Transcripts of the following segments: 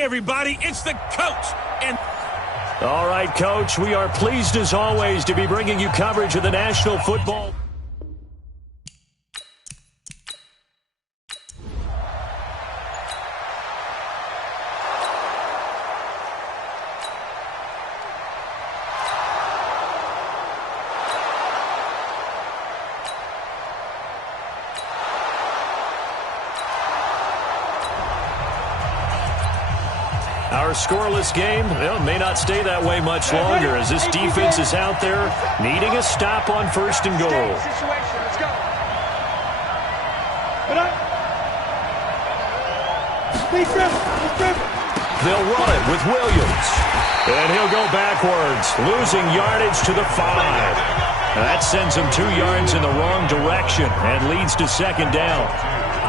Hey, everybody, it's the coach. And all right, Coach, we are pleased as always to be bringing you coverage of the National Football. Our scoreless game may not stay that way much longer as this defense is out there needing a stop on 1st and goal. Let's go. They'll run it with Williams. And he'll go backwards, losing yardage to the 5. That sends him 2 yards in the wrong direction and leads to 2nd down.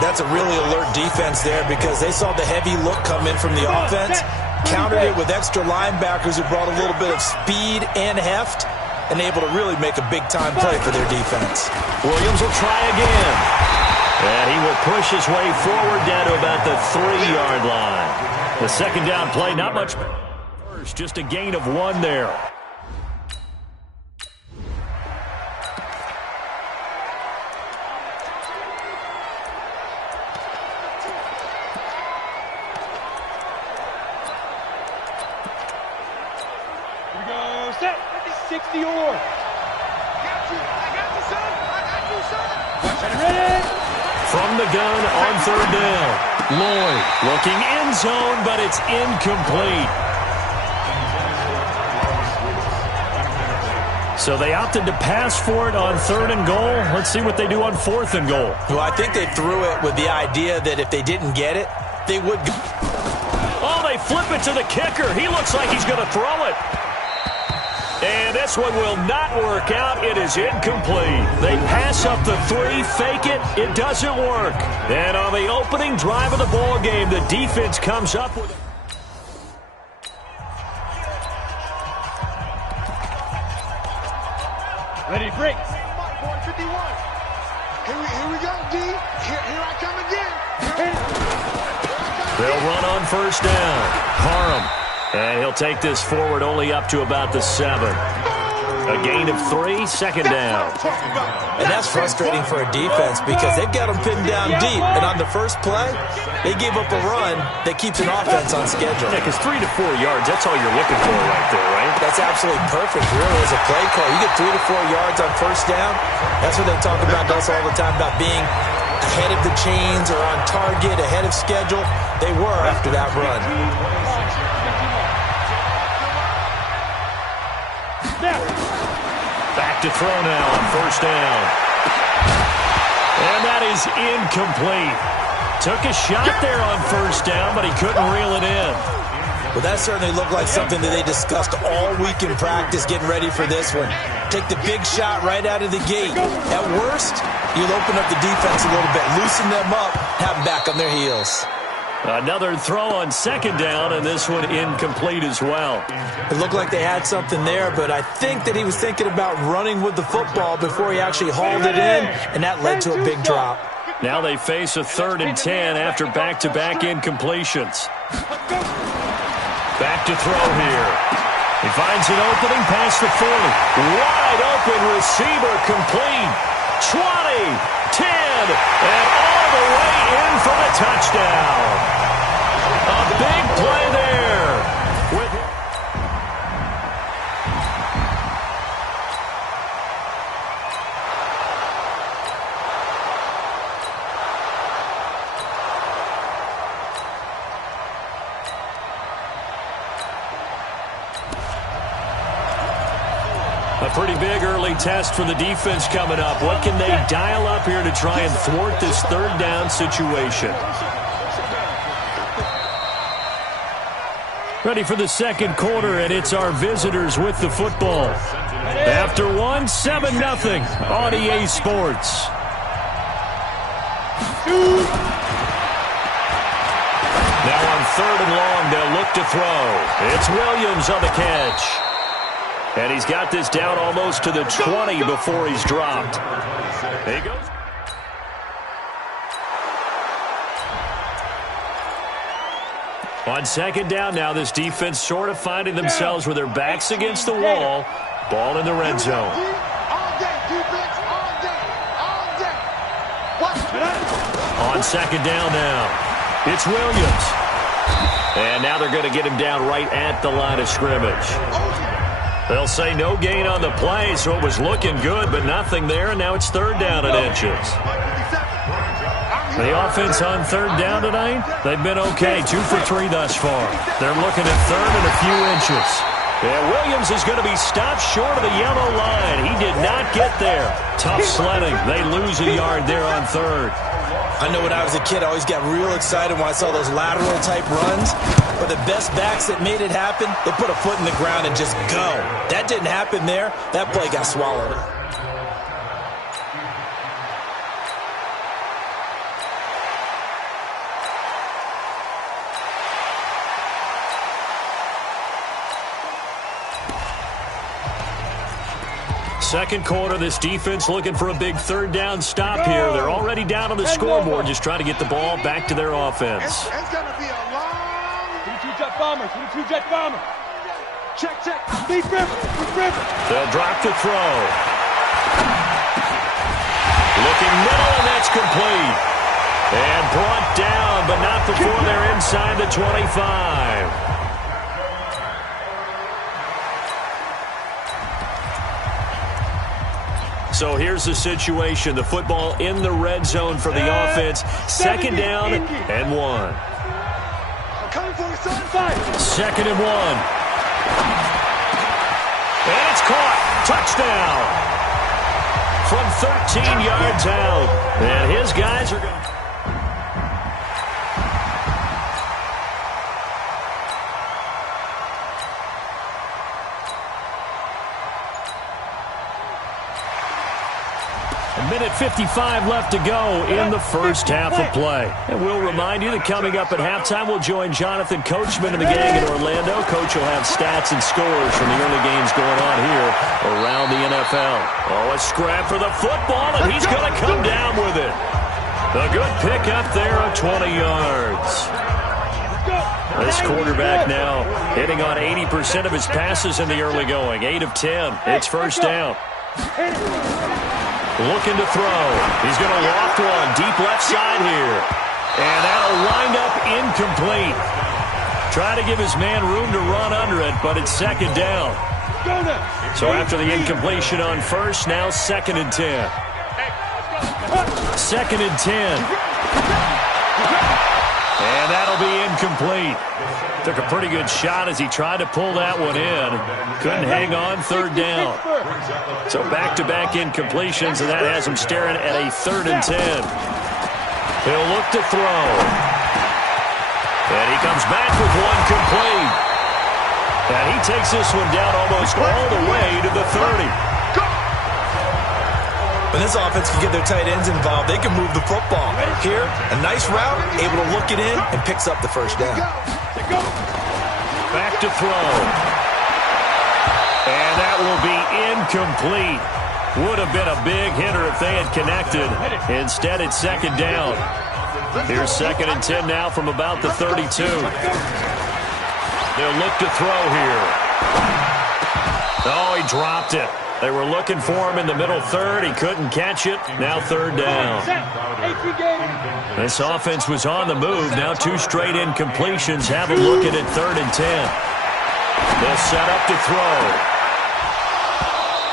That's a really alert defense there because they saw the heavy look come in from the offense, countered it with extra linebackers who brought a little bit of speed and heft, and able to really make a big-time play for their defense. Williams will try again. And he will push his way forward down to about the 3-yard line. The 2nd down play, not much first, just a gain of 1 there. From the gun on 3rd down. Lloyd looking end zone, but it's incomplete. So they opted to pass for it on 3rd and goal. Let's see what they do on 4th and goal. Well, I think they threw it with the idea that if they didn't get it, they would. Oh, they flip it to the kicker. He looks like he's going to throw it. And this one will not work out. It is incomplete. They pass up the 3, fake it. It doesn't work. And on the opening drive of the ball game, the defense comes up with it. Ready, break. 51. Here we go, D. Here I come again. They'll run on 1st down. Parham. And he'll take this forward only up to about the 7. A gain of 3, 2nd down. And that's frustrating for a defense because they've got them pinned down deep. And on the first play, they gave up a run that keeps an offense on schedule. Yeah, because 3 to 4 yards, that's all you're looking for right there, right? That's absolutely perfect, really, as a play call. You get 3 to 4 yards on 1st down. That's what they talk about us all the time, about being ahead of the chains or on target, ahead of schedule. They were after that run. Back to throw now on 1st down. And that is incomplete. Took a shot there on 1st down, but he couldn't reel it in. Well, that certainly looked like something that they discussed all week in practice, getting ready for this one. Take the big shot right out of the gate. At worst, you'll open up the defense a little bit, loosen them up, have them back on their heels. Another throw on 2nd down, and this one incomplete as well. It looked like they had something there, but I think that he was thinking about running with the football before he actually hauled it in, and that led to a big drop. Now they face a 3rd and 10 after back-to-back incompletions. Back to throw here. He finds an opening past the 40. Wide open receiver complete. 20, 10, and all the way in for the touchdown. A big play there. A pretty big early test for the defense coming up. What can they dial up here to try and thwart this 3rd down situation? Ready for the 2nd quarter, and it's our visitors with the football. After 1, 7-0 on EA Sports. Now on 3rd and long, they'll look to throw. It's Williams on the catch. And he's got this down almost to the 20 before he's dropped. There he goes. On second down now, this defense sort of finding themselves with their backs against the wall. Ball in the red zone. All day, defense, all day, all day. What? On second down now, it's Williams. And now they're going to get him down right at the line of scrimmage. They'll say no gain on the play, so it was looking good, but nothing there, and now it's third down and inches. The offense on third down tonight, they've been okay, 2 for 3 thus far. They're looking at third and a few inches. And Williams is going to be stopped short of the yellow line. He did not get there. Tough sledding. They lose a yard there on third. I know when I was a kid, I always got real excited when I saw those lateral-type runs. But the best backs that made it happen, they put a foot in the ground and just go. That didn't happen there. That play got swallowed. Second quarter, this defense looking for a big third down stop here. They're already down on the scoreboard, just trying to get the ball back to their offense. It's going to be a long... 22 jet bomber, 22 jet bomber. Check, check. Deep river, deep river. They'll drop to throw. Looking middle, and that's complete. And brought down, but not before they're inside the 25. So here's the situation. The football in the red zone for the offense. Second down and 1. Coming for you, son. Second and 1. And it's caught. Touchdown. From 13 yards out. And his guys are going to... Minute 55 left to go in the first half of play. And we'll remind you that coming up at halftime, we'll join Jonathan Coachman and the gang in Orlando. Coach will have stats and scores from the early games going on here around the NFL. Oh, a scrap for the football, and he's going to come down with it. A good pick up there of 20 yards. This quarterback now hitting on 80% of his passes in the early going. 8 of 10. It's first down. Looking to throw. He's going to loft one deep left side here. And that'll wind up incomplete. Try to give his man room to run under it, but it's second down. So after the incompletion on first, now second and 10. Second and 10. And that'll be incomplete. Took a pretty good shot as he tried to pull that one in. Couldn't hang on, third down. So back-to-back incompletions, and that has him staring at a third and 10. He'll look to throw. And he comes back with one complete. And he takes this one down almost all the way to the 30. When this offense can get their tight ends involved, they can move the football. Here, a nice route, able to look it in, and picks up the first down. Back to throw. And that will be incomplete. Would have been a big hitter if they had connected. Instead, it's second down. Here's second and 10 now from about the 32. They'll look to throw here. Oh, he dropped it. They were looking for him in the middle third. He couldn't catch it. Now third down. This offense was on the move. Now 2 straight incompletions. Have a look at it, third and 10. They'll set up to throw.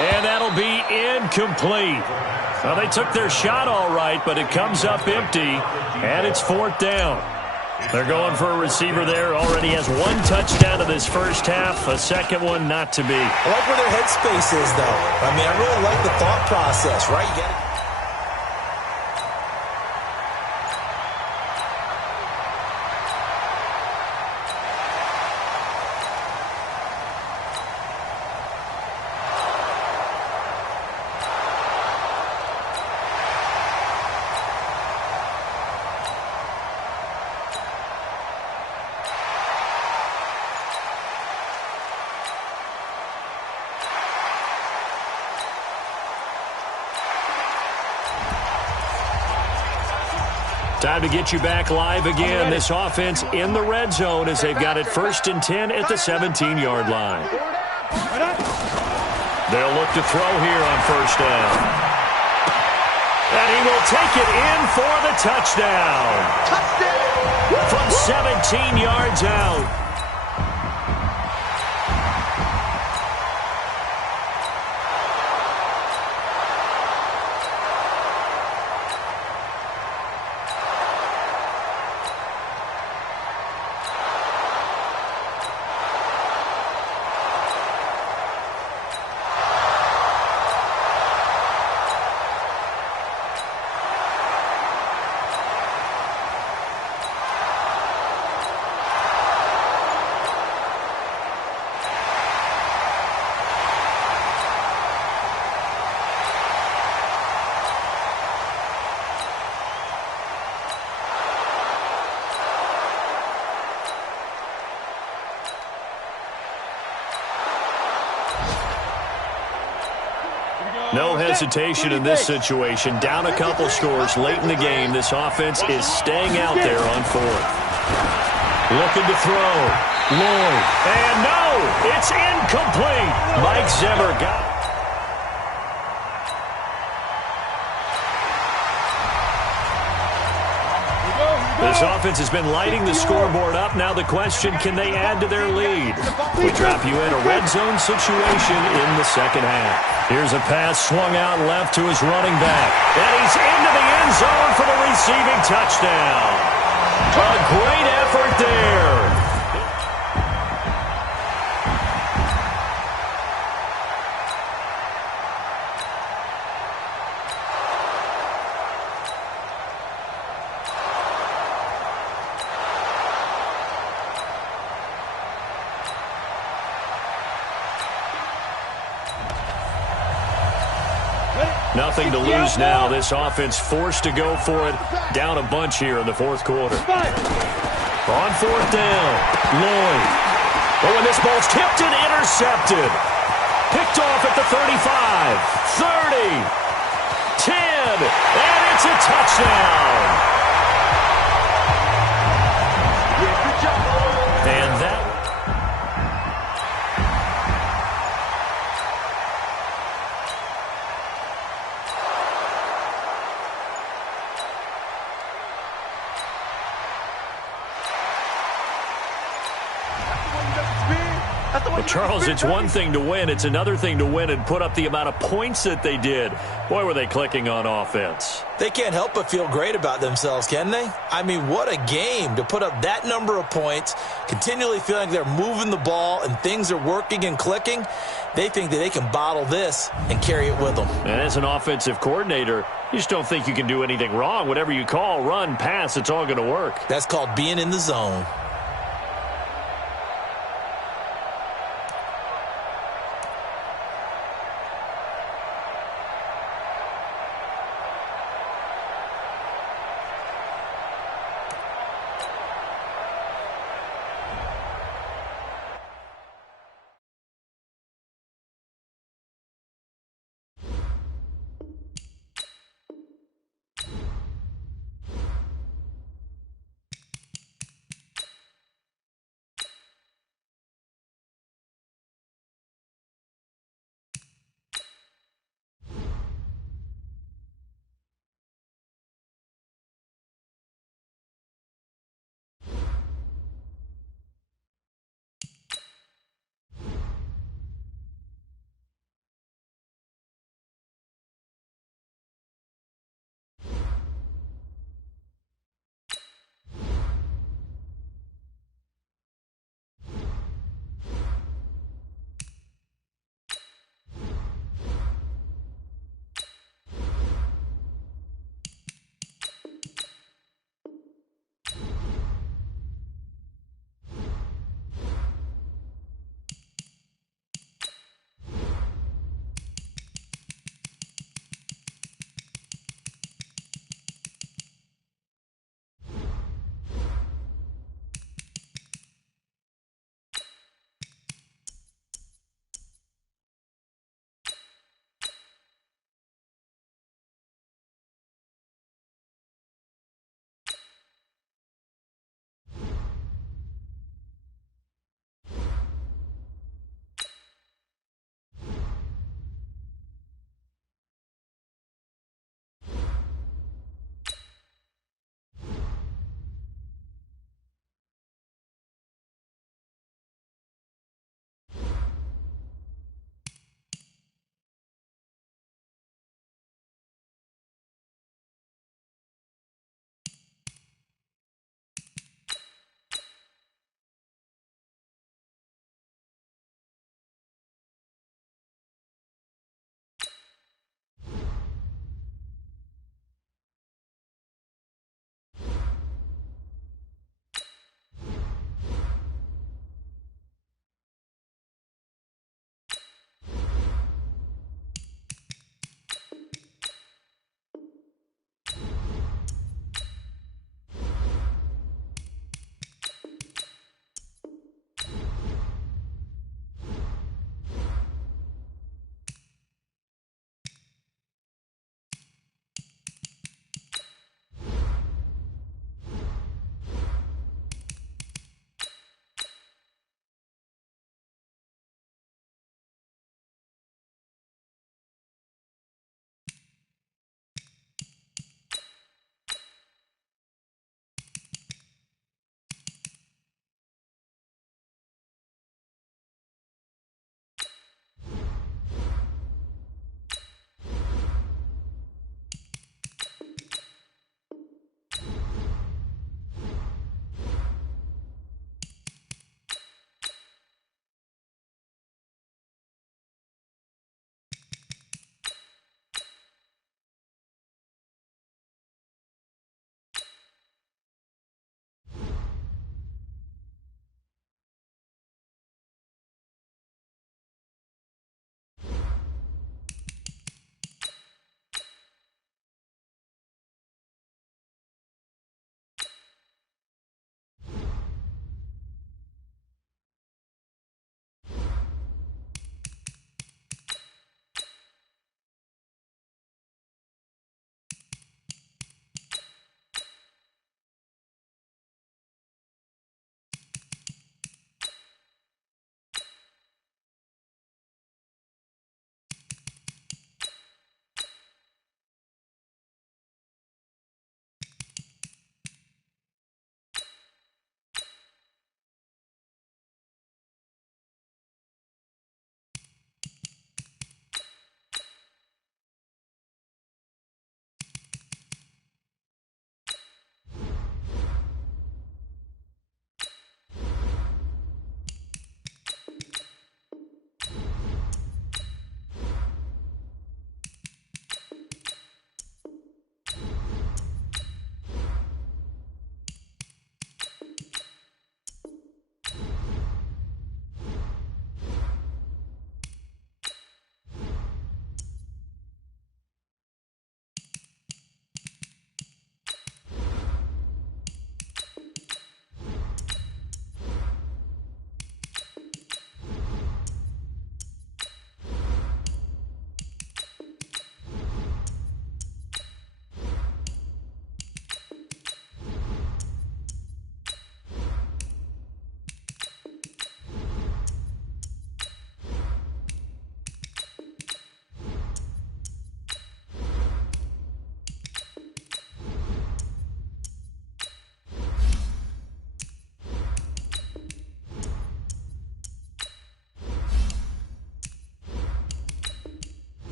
And that'll be incomplete. Well, they took their shot all right, but it comes up empty, and it's fourth down. They're going for a receiver there. Already has 1 touchdown in this first half. A second one not to be. I like where their headspace is, though. I mean, I really like the thought process, right? You gotta... Time to get you back live again. This offense in the red zone as they've got it 1st and 10 at the 17-yard line. They'll look to throw here on 1st down. And he will take it in for the touchdown. From 17 yards out. No hesitation in this situation. Down a couple scores late in the game. This offense is staying out there on 4th. Looking to throw. Lloyd. And no, it's incomplete. Mike Zimmer got it. This offense has been lighting the scoreboard up. Now the question, can they add to their lead? We drop you in a red zone situation in the second half. Here's a pass swung out left to his running back. And he's into the end zone for the receiving touchdown. A great effort there. Nothing to lose now. This offense forced to go for it. Down a bunch here in the 4th quarter. On 4th down, Lloyd. Oh, and this ball's tipped and intercepted. Picked off at the 35, 30, 10, and it's a touchdown. And that... Well, Charles, it's one thing to win. It's another thing to win and put up the amount of points that they did. Boy, were they clicking on offense. They can't help but feel great about themselves, can they? I mean, what a game to put up that number of points, continually feeling they're moving the ball and things are working and clicking. They think that they can bottle this and carry it with them. And as an offensive coordinator, you just don't think you can do anything wrong. Whatever you call, run, pass, it's all going to work. That's called being in the zone.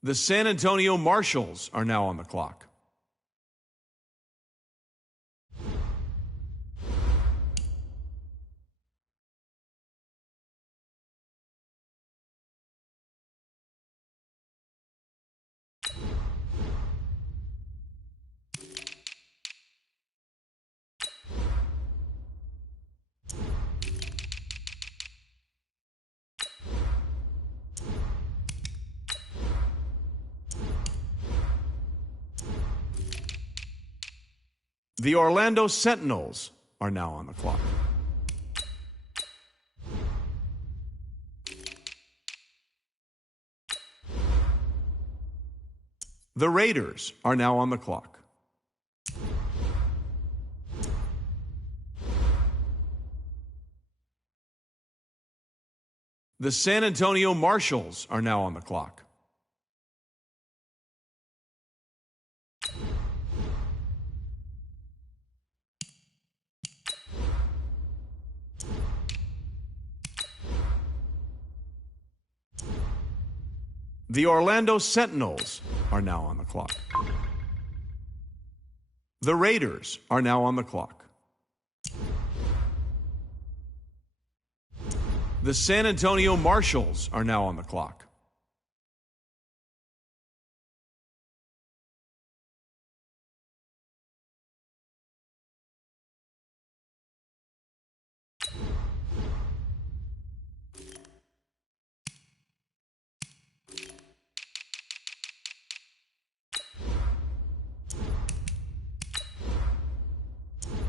The San Antonio Marshals are now on the clock. The Orlando Sentinels are now on the clock. The Raiders are now on the clock. The San Antonio Marshals are now on the clock. The Orlando Sentinels are now on the clock. The Raiders are now on the clock. The San Antonio Marshals are now on the clock.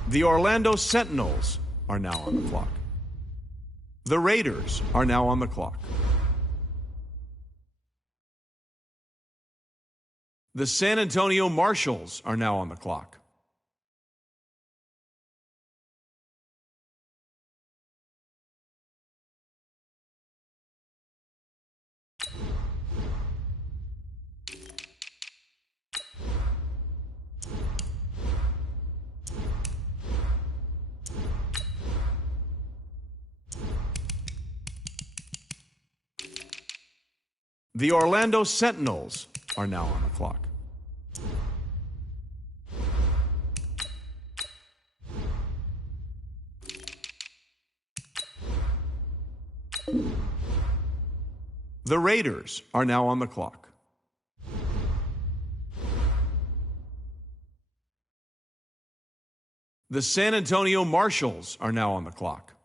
The Orlando Sentinels are now on the clock. The Raiders are now on the clock. The San Antonio Marshals are now on the clock. The Orlando Sentinels are now on the clock. The Raiders are now on the clock. The San Antonio Marshals are now on the clock.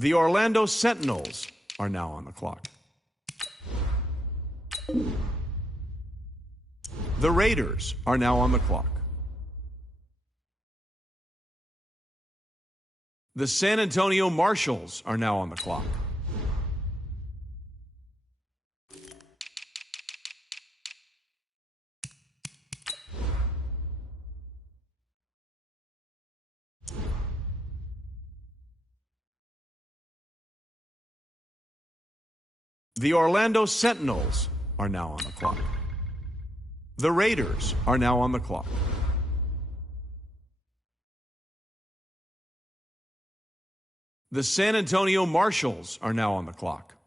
The Orlando Sentinels are now on the clock. The Raiders are now on the clock. The San Antonio Marshals are now on the clock. The Orlando Sentinels are now on the clock. The Raiders are now on the clock. The San Antonio Marshals are now on the clock.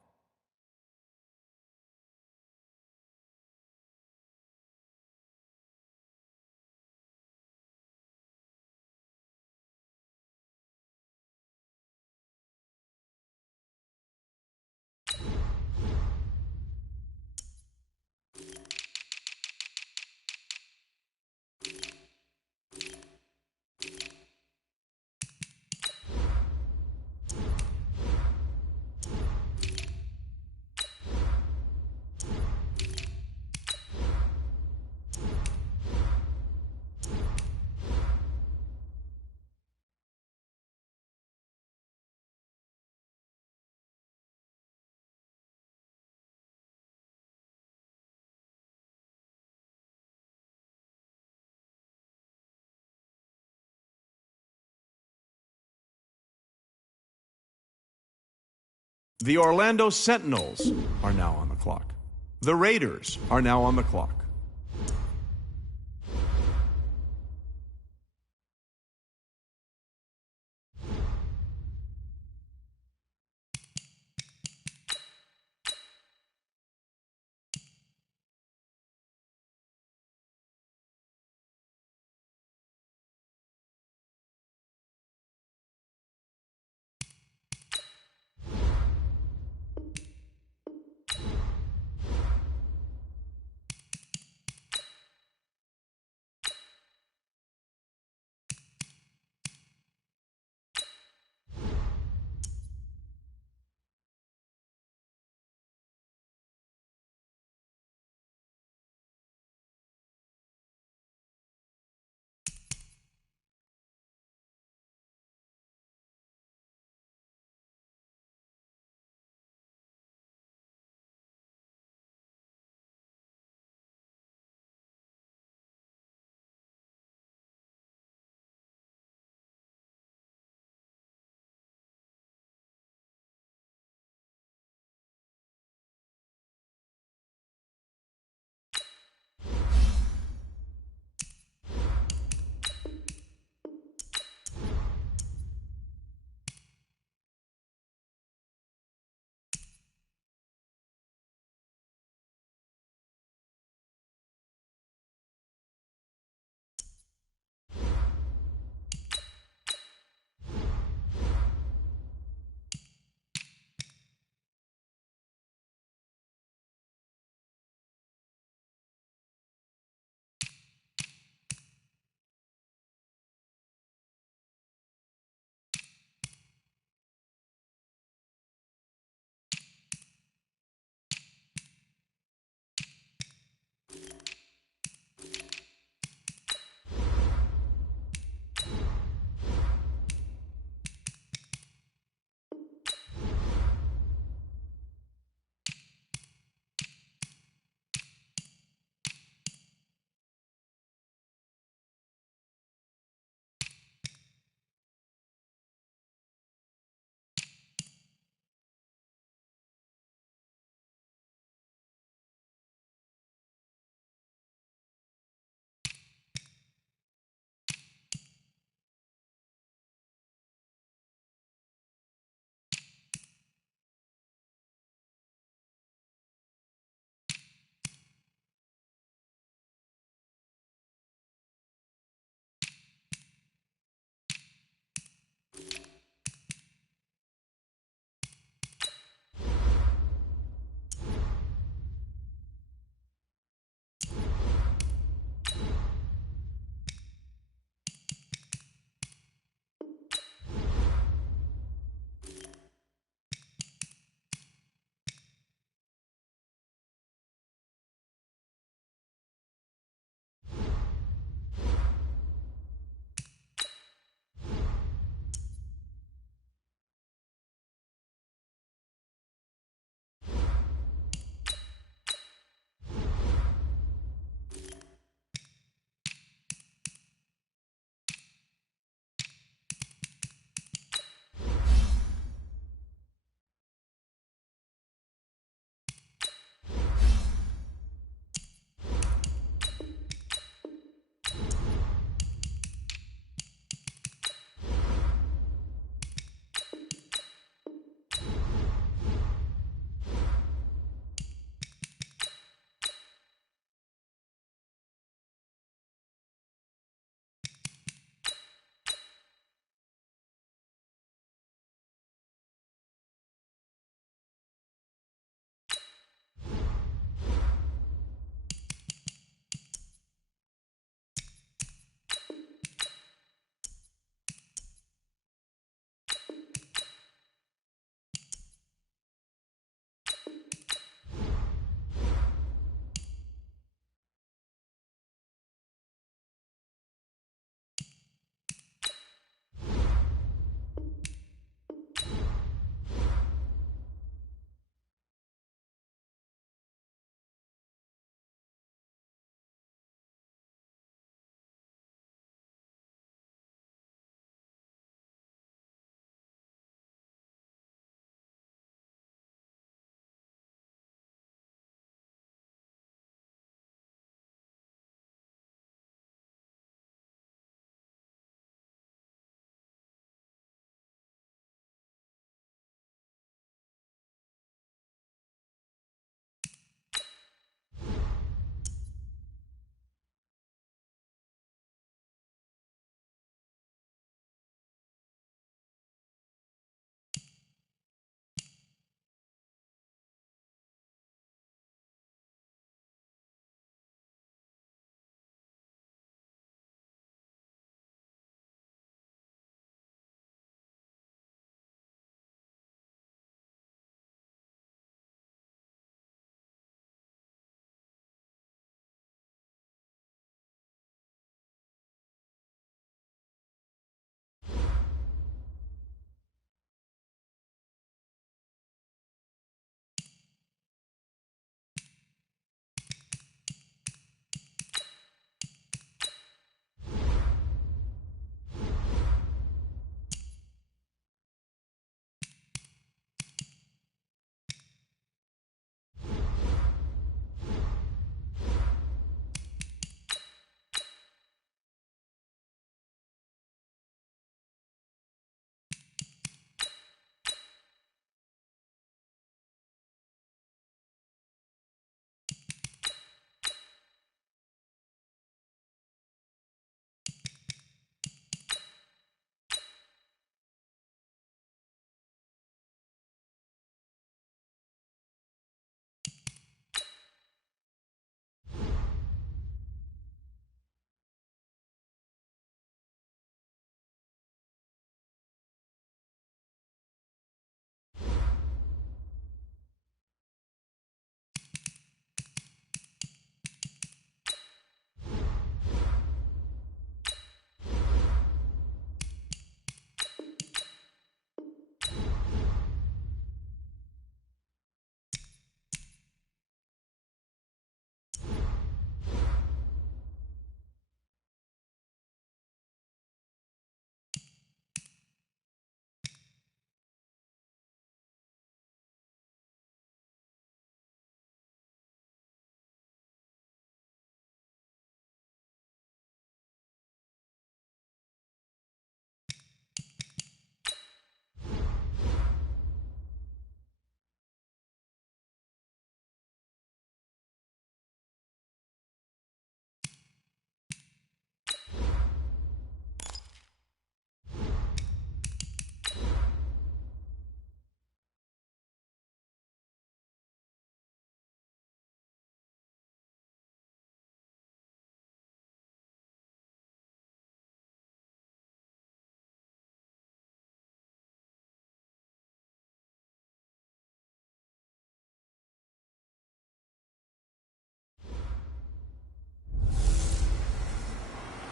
The Orlando Sentinels are now on the clock. The Raiders are now on the clock.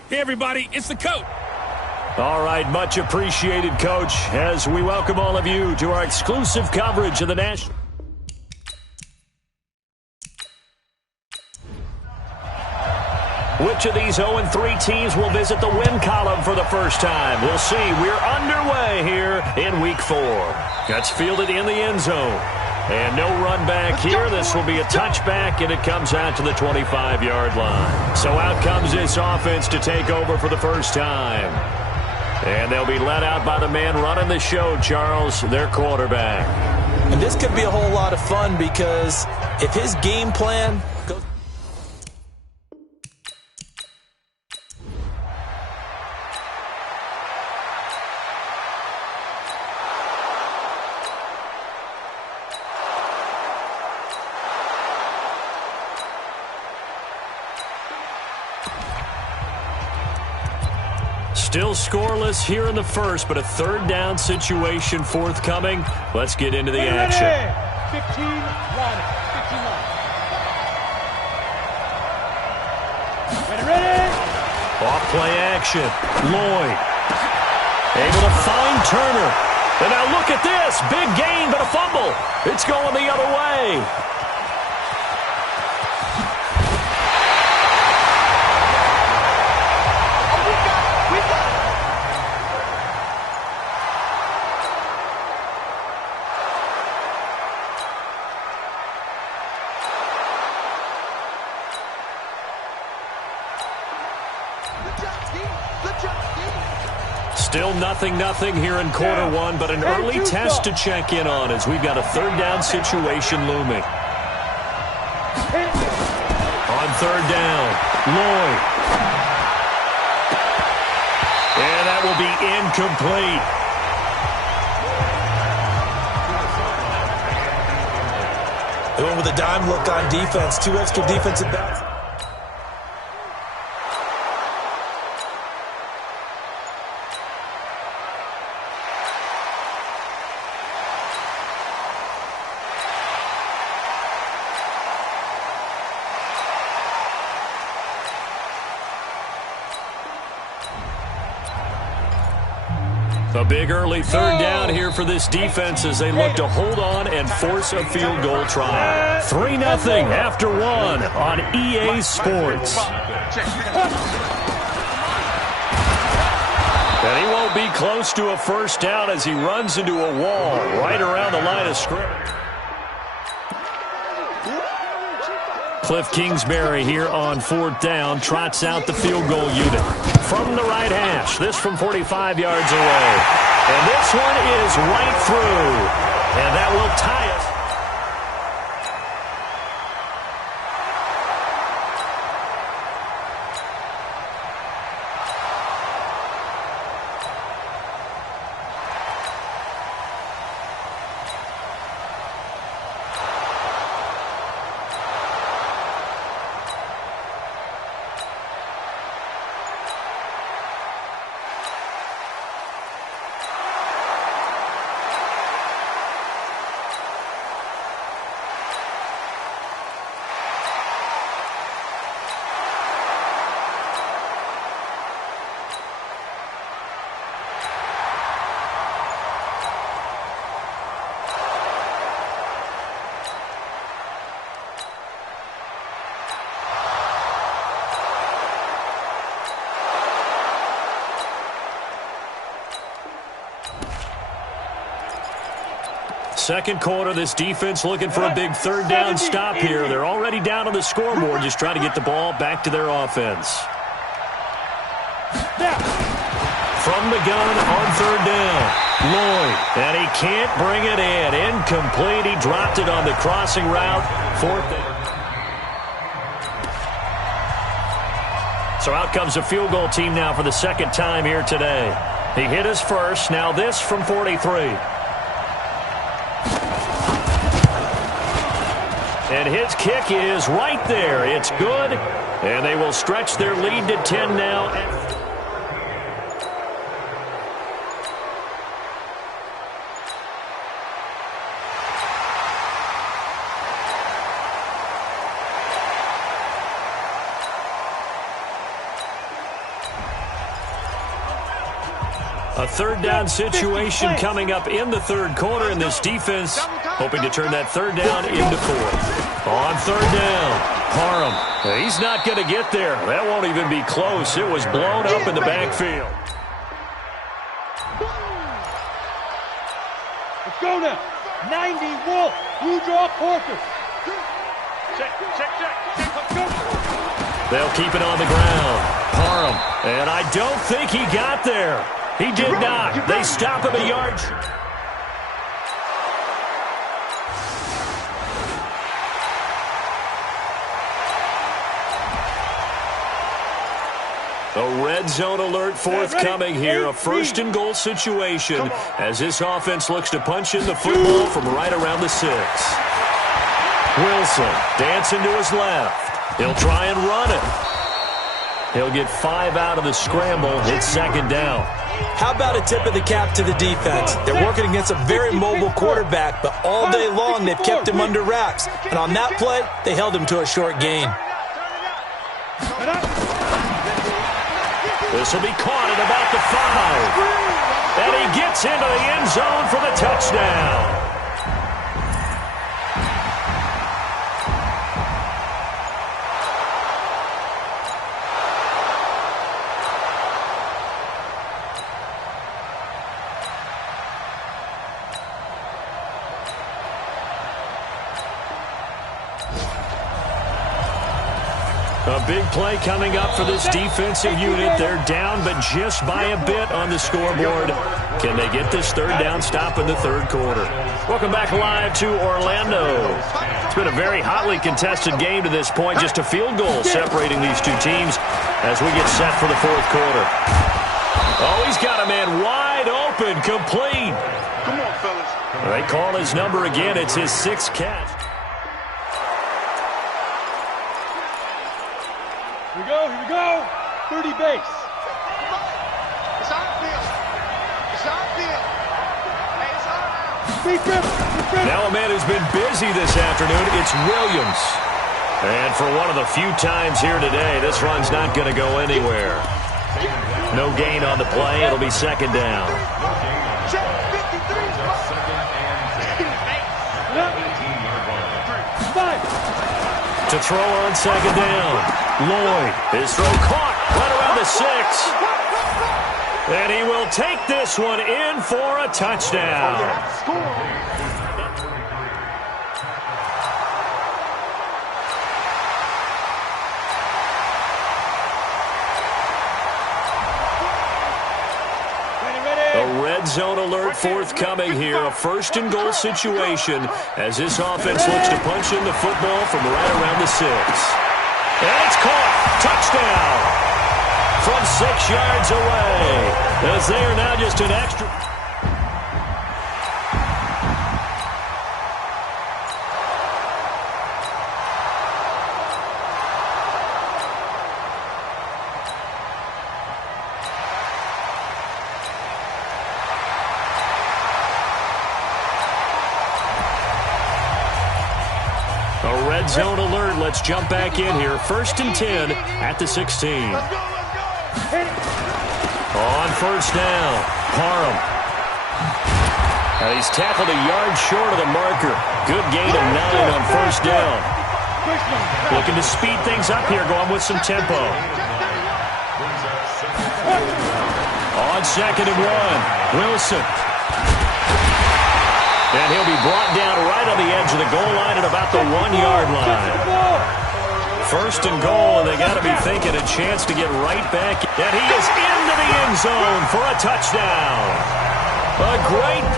Hey, everybody, it's the coach. All right, much appreciated, Coach, as we welcome all of you to our exclusive coverage of the National. Which of these 0-3 teams will visit the win column for the first time? We'll see. We're underway here in Week 4. That's fielded in the end zone. And no run back here. This will be a touchback, and it comes out to the 25-yard line. So out comes this offense to take over for the first time. And they'll be led out by the man running the show, Charles, their quarterback. And this could be a whole lot of fun because if his game plan goes... Still scoreless here in the first, but a third down situation forthcoming. Let's get into the action. 15 line. 15 line. Ready. Off play action. Lloyd able to find Turner. And now look at this. Big gain, but a fumble. It's going the other way. Still 0-0 here in quarter one, but an early test to check in on as we've got a third down situation looming. On third down, Lloyd. And that will be incomplete. They went with a dime look on defense. 2 extra defensive backs. A big early third down here for this defense as they look to hold on and force a field goal try. 3-0 after one on EA Sports. And he won't be close to a first down as he runs into a wall right around the line of scrimmage. Cliff Kingsbury here on fourth down trots out the field goal unit. From the right hash, this from 45 yards away. And this one is right through. And that will tie it. Second quarter, this defense looking for a big third down stop here. They're already down on the scoreboard, just trying to get the ball back to their offense. From the gun on third down, Lloyd, and he can't bring it in. Incomplete. He dropped it on the crossing route. Fourth down. So out comes a field goal team now for the second time here today. He hit his first. Now this from 43. And his kick is right there. It's good. And they will stretch their lead to 10 now. A third down situation coming up in the third quarter, and this defense hoping to turn that third down into fourth. On third down, Parham. He's not going to get there. That won't even be close. It was blown up in the backfield. Let's go now. 90 Wolf. Blue draw Porter. Check. They'll keep it on the ground. Parham. And I don't think he got there. He did not. They stop him a yard. A red zone alert forthcoming here. A first and goal situation as this offense looks to punch in the football from right around the 6. Wilson dancing to his left. He'll try and run it. He'll get 5 out of the scramble. It's second down. How about a tip of the cap to the defense? They're working against a very mobile quarterback, but all day long they've kept him under wraps. And on that play, they held him to a short gain. This will be caught at about the 5. And he gets into the end zone for the touchdown. A big play coming up for this defensive unit. They're down, but just by a bit on the scoreboard. Can they get this third down stop in the third quarter? Welcome back live to Orlando. It's been a very hotly contested game to this point. Just a field goal separating these two teams as we get set for the fourth quarter. Oh, he's got a man wide open, complete. Come on, fellas. They call his number again. It's his 6th catch. Here we go. 30 base. It's outfield. It's outfield. Hey, it's all now. Speed grip. Now a man who's been busy this afternoon, it's Williams. And for one of the few times here today, this run's not going to go anywhere. No gain on the play. It'll be second down. Check 53. To throw on second down. Lloyd, his throw caught right around the 6. And he will take this one in for a touchdown. A red zone alert forthcoming here. A first and goal situation as this offense looks to punch in the football from right around the 6. And it's caught. Touchdown from 6 yards away as they are now just an extra. Zone alert. Let's jump back in here. First and 10 at the 16. On first down, Parham. He's tackled a yard short of the marker. Good gain of 9 on first down. Looking to speed things up here, going with some tempo. On second and 1, Wilson. And he'll be brought down right on the edge of the goal line at about the 1-yard line. First and goal, and they got to be thinking a chance to get right back. And he is into the end zone for a touchdown. A great...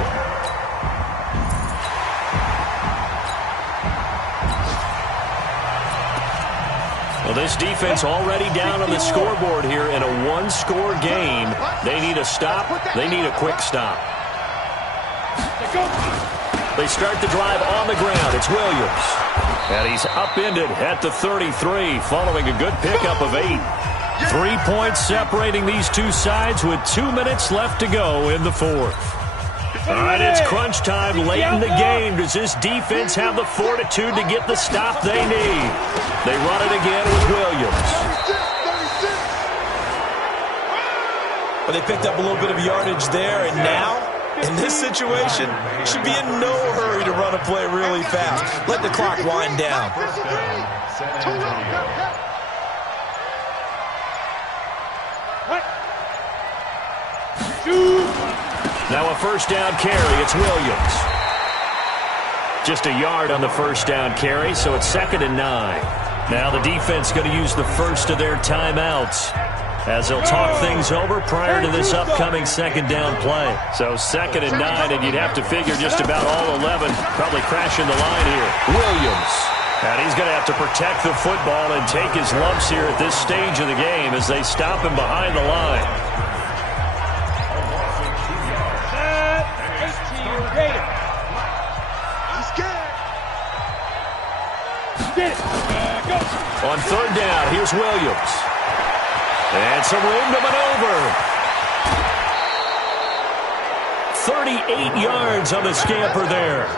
Well, this defense already down on the scoreboard here in a one-score game. They need a stop. They need a quick stop. They start the drive on the ground. It's Williams. And he's upended at the 33 following a good pickup of 8. 3 points separating these two sides with 2 minutes left to go in the fourth. All right, it's crunch time late in the game. Does this defense have the fortitude to get the stop they need? They run it again with Williams. But they picked up a little bit of yardage there, and now, in this situation, should be in no hurry to run a play really fast. Let the clock wind down. Now a first down carry. It's Williams. Just a yard on the first down carry, so it's 2nd and 9. Now the defense going to use the first of their timeouts as they'll talk things over prior to this upcoming 2nd down play. So 2nd and 9, and you'd have to figure just about all 11 probably crashing the line here. Williams. And he's going to have to protect the football and take his lumps here at this stage of the game as they stop him behind the line. On 3rd down, here's Williams. And some room to maneuver. 38 yards on the scamper there.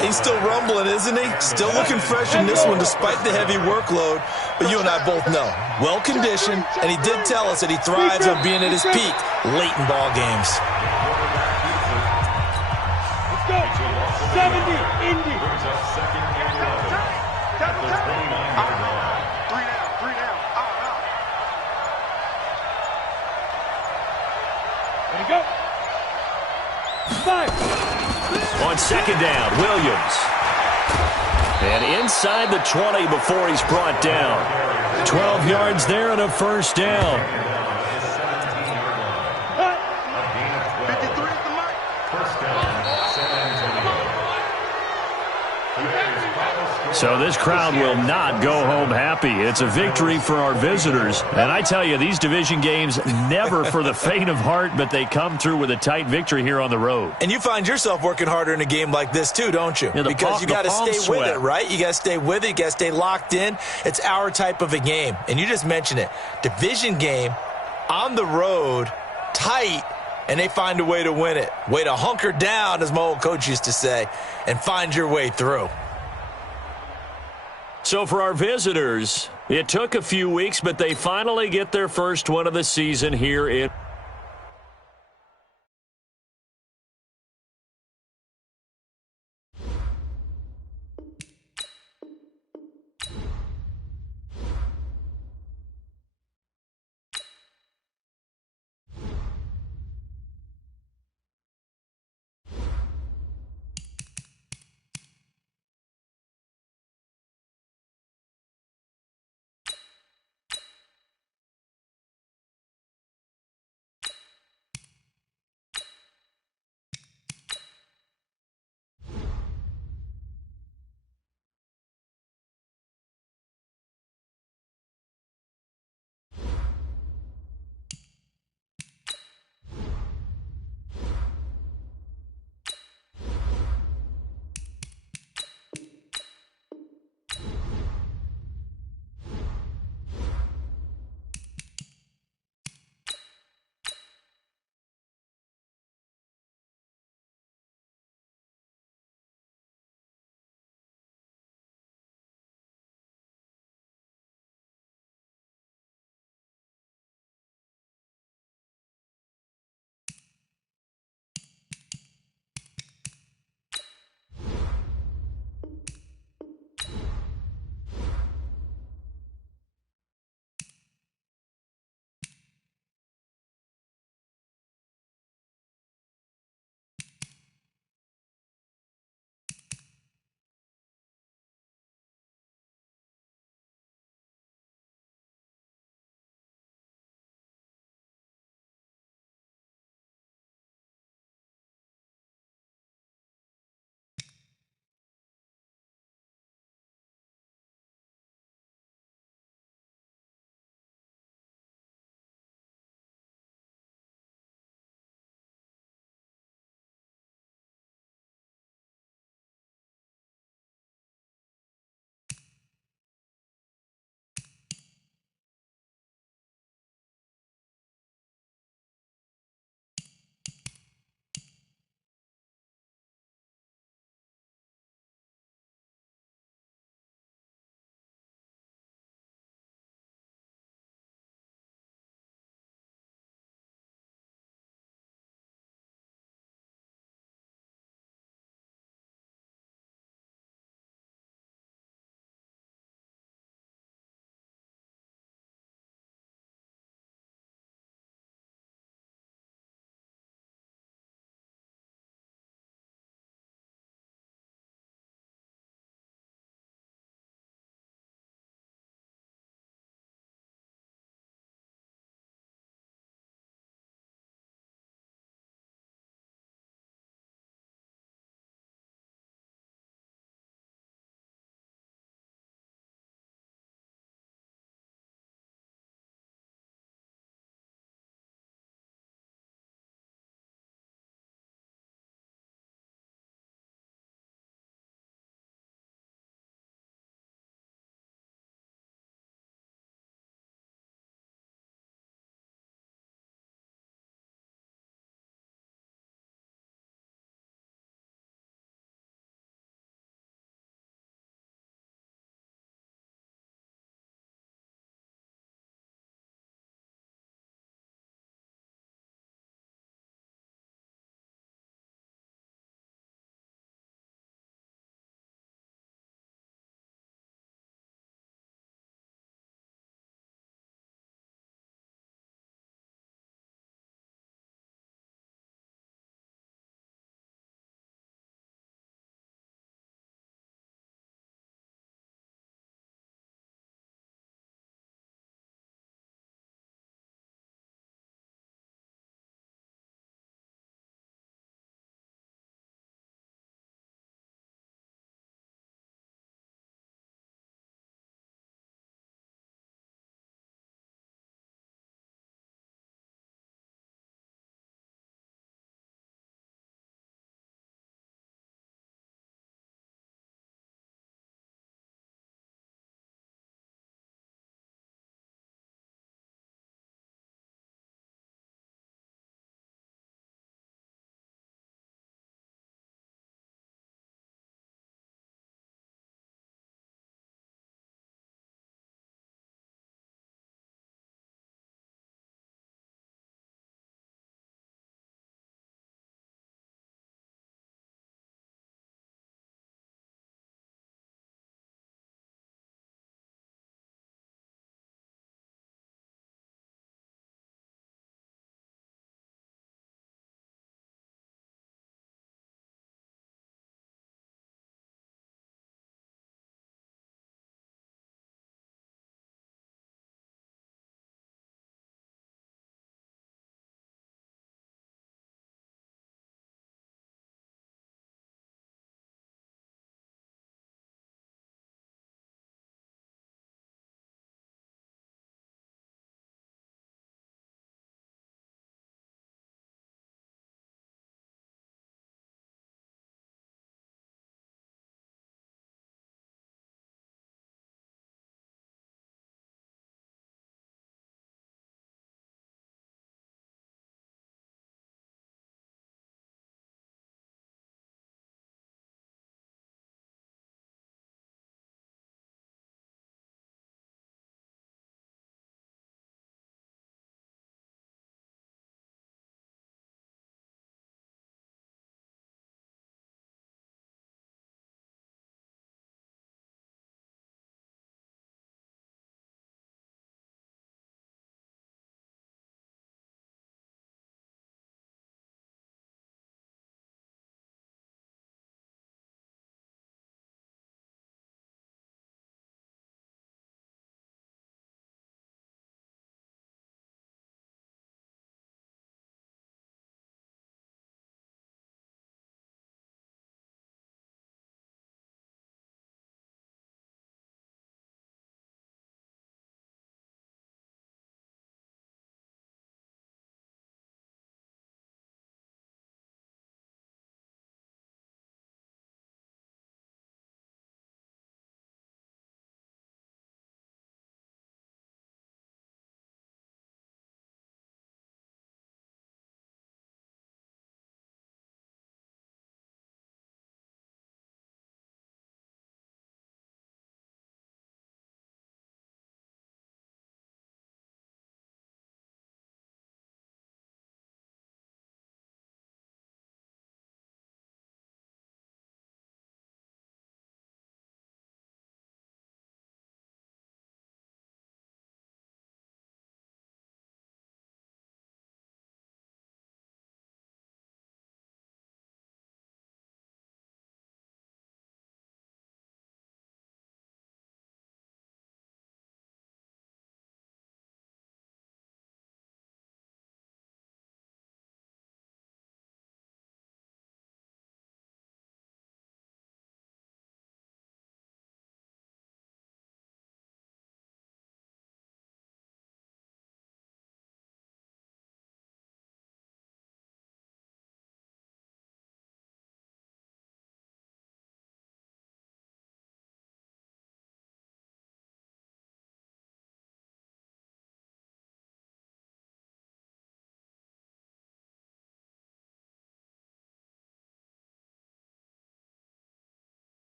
He's still rumbling, isn't he? Still looking fresh in this one despite the heavy workload. But you and I both know, well-conditioned, and he did tell us that he thrives on being at his peak late in ball games. Let's go. 70, Indy. There you go. 5. On 2nd down, Williams. And inside the 20 before he's brought down. 12 yards there and a first down. 53 at the mark. So this crowd will not go home happy. It's a victory for our visitors. And I tell you, these division games, never for the faint of heart, but they come through with a tight victory here on the road. And you find yourself working harder in a game like this too, don't you? Yeah, because you got to stay with it, right? You got to stay with it. You got to stay locked in. It's our type of a game. And you just mentioned it. Division game, on the road, tight, and they find a way to win it. Way to hunker down, as my old coach used to say, and find your way through. So for our visitors, it took a few weeks, but they finally get their first one of the season here in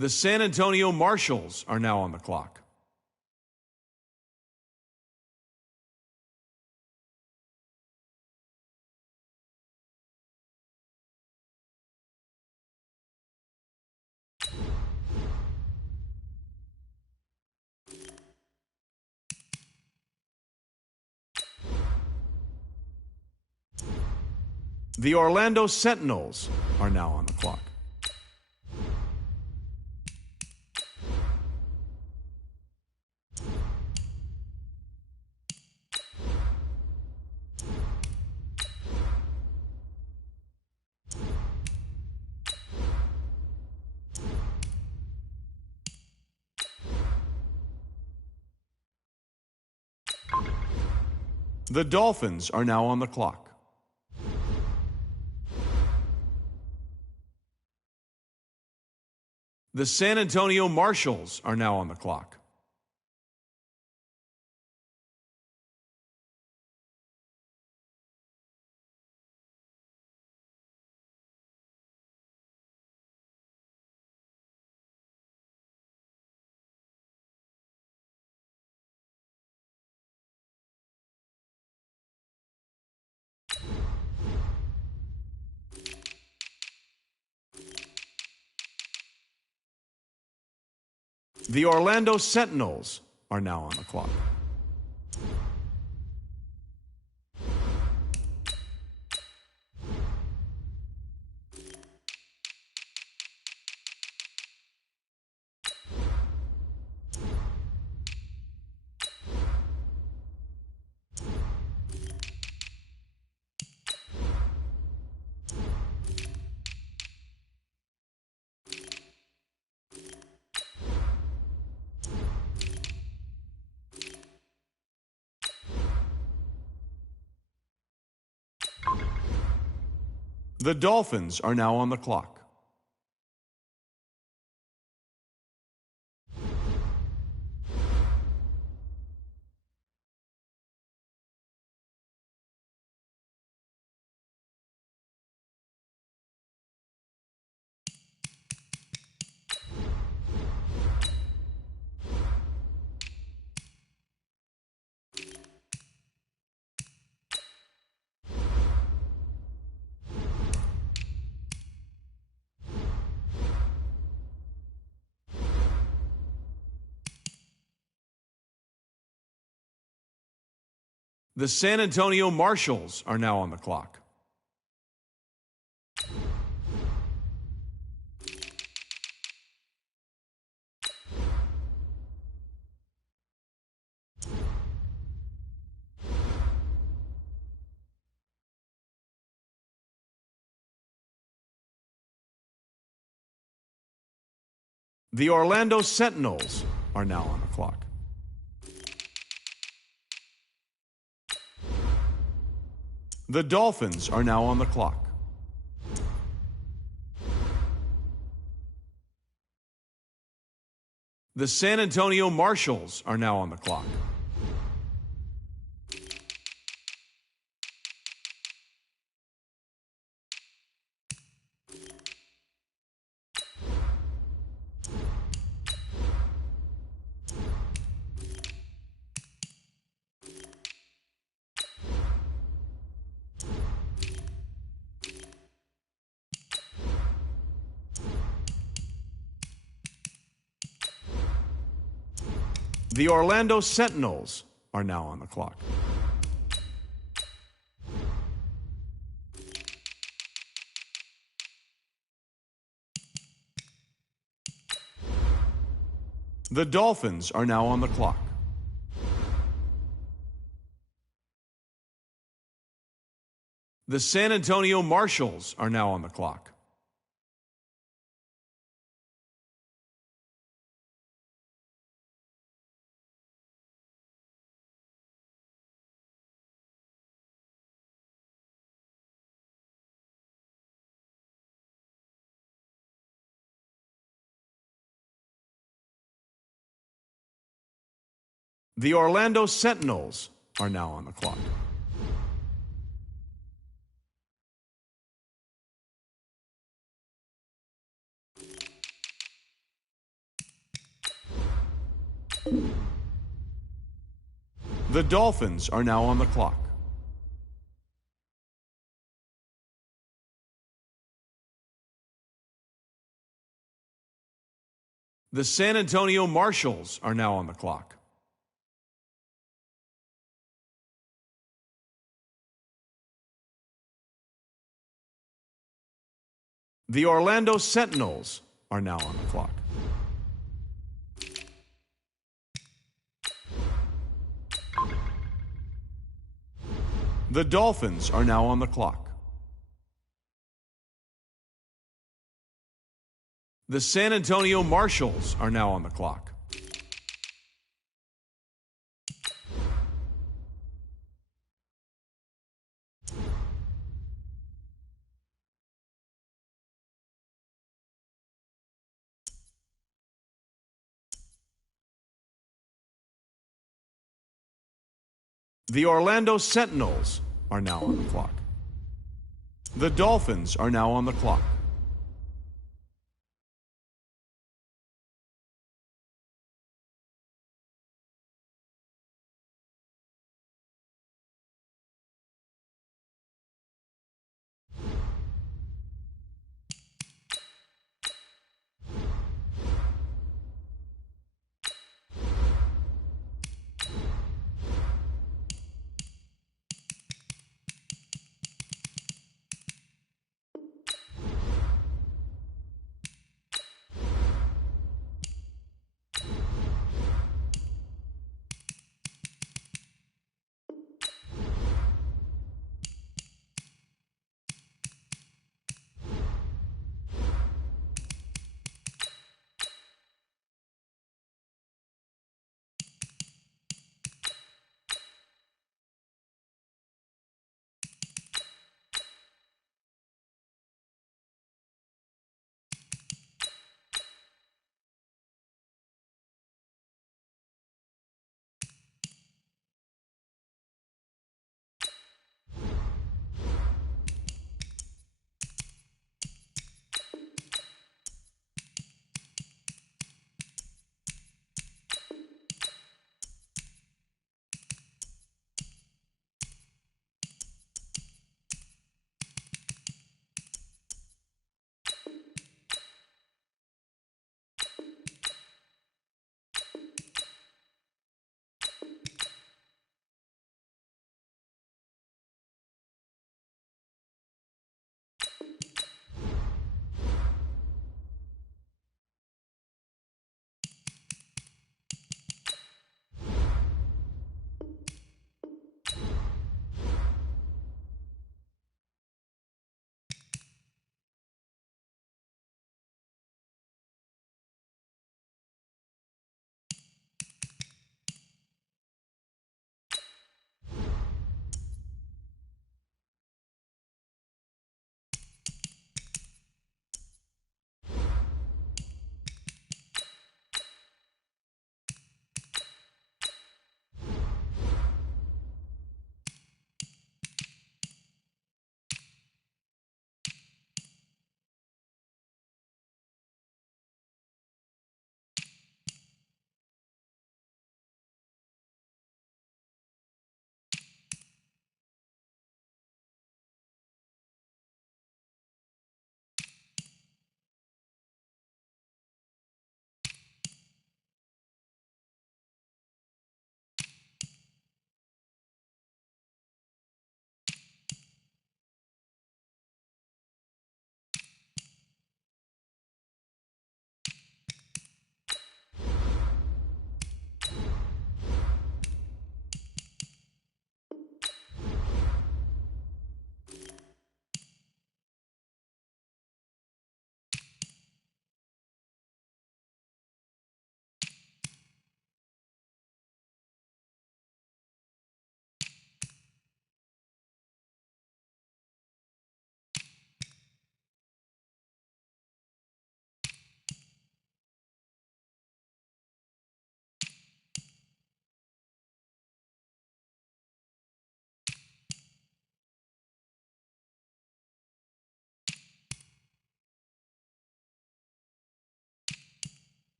The San Antonio Marshals are now on the clock. The Orlando Sentinels are now on the clock. The Dolphins are now on the clock. The San Antonio Marshals are now on the clock. The Orlando Sentinels are now on the clock. The Dolphins are now on the clock. The San Antonio Marshals are now on the clock. The Orlando Sentinels are now on the clock. The Dolphins are now on the clock. The San Antonio Marshals are now on the clock. The Orlando Sentinels are now on the clock. The Dolphins are now on the clock. The San Antonio Marshals are now on the clock. The Orlando Sentinels are now on the clock. The Dolphins are now on the clock. The San Antonio Marshals are now on the clock. The Orlando Sentinels are now on the clock. The Dolphins are now on the clock. The San Antonio Marshals are now on the clock. The Orlando Sentinels are now on the clock. The Dolphins are now on the clock.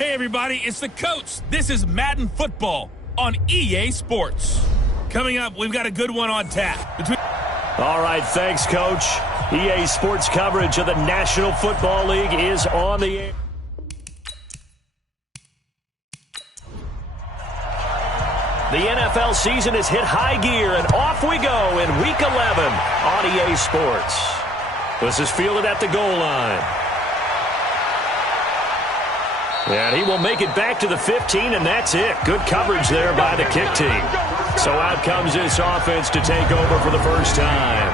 Hey, everybody, it's the coach. This is Madden Football on EA Sports. Coming up, we've got a good one on tap. All right, thanks, Coach. EA Sports coverage of the National Football League is on the air. The NFL season has hit high gear, and off we go in Week 11 on EA Sports. This is fielded at the goal line. And he will make it back to the 15, and that's it. Good coverage there by the kick team. So out comes this offense to take over for the first time.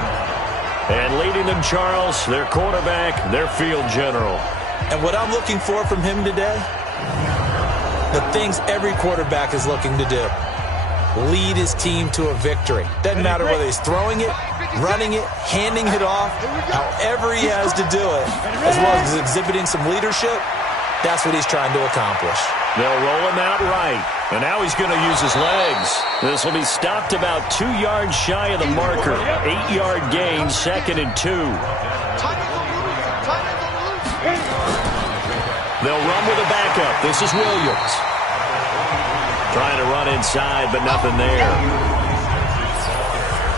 And leading them, Charles, their quarterback, their field general. And what I'm looking for from him today, the things every quarterback is looking to do. Lead his team to a victory. Doesn't matter whether he's throwing it, running it, handing it off, however he has to do it, as well as exhibiting some leadership, that's what he's trying to accomplish. They'll roll him out right, and now he's going to use his legs. This will be stopped about 2 yards shy of the marker. 8-yard gain, 2nd and 2. They'll run with a backup. This is Williams. Trying to run inside, but nothing there.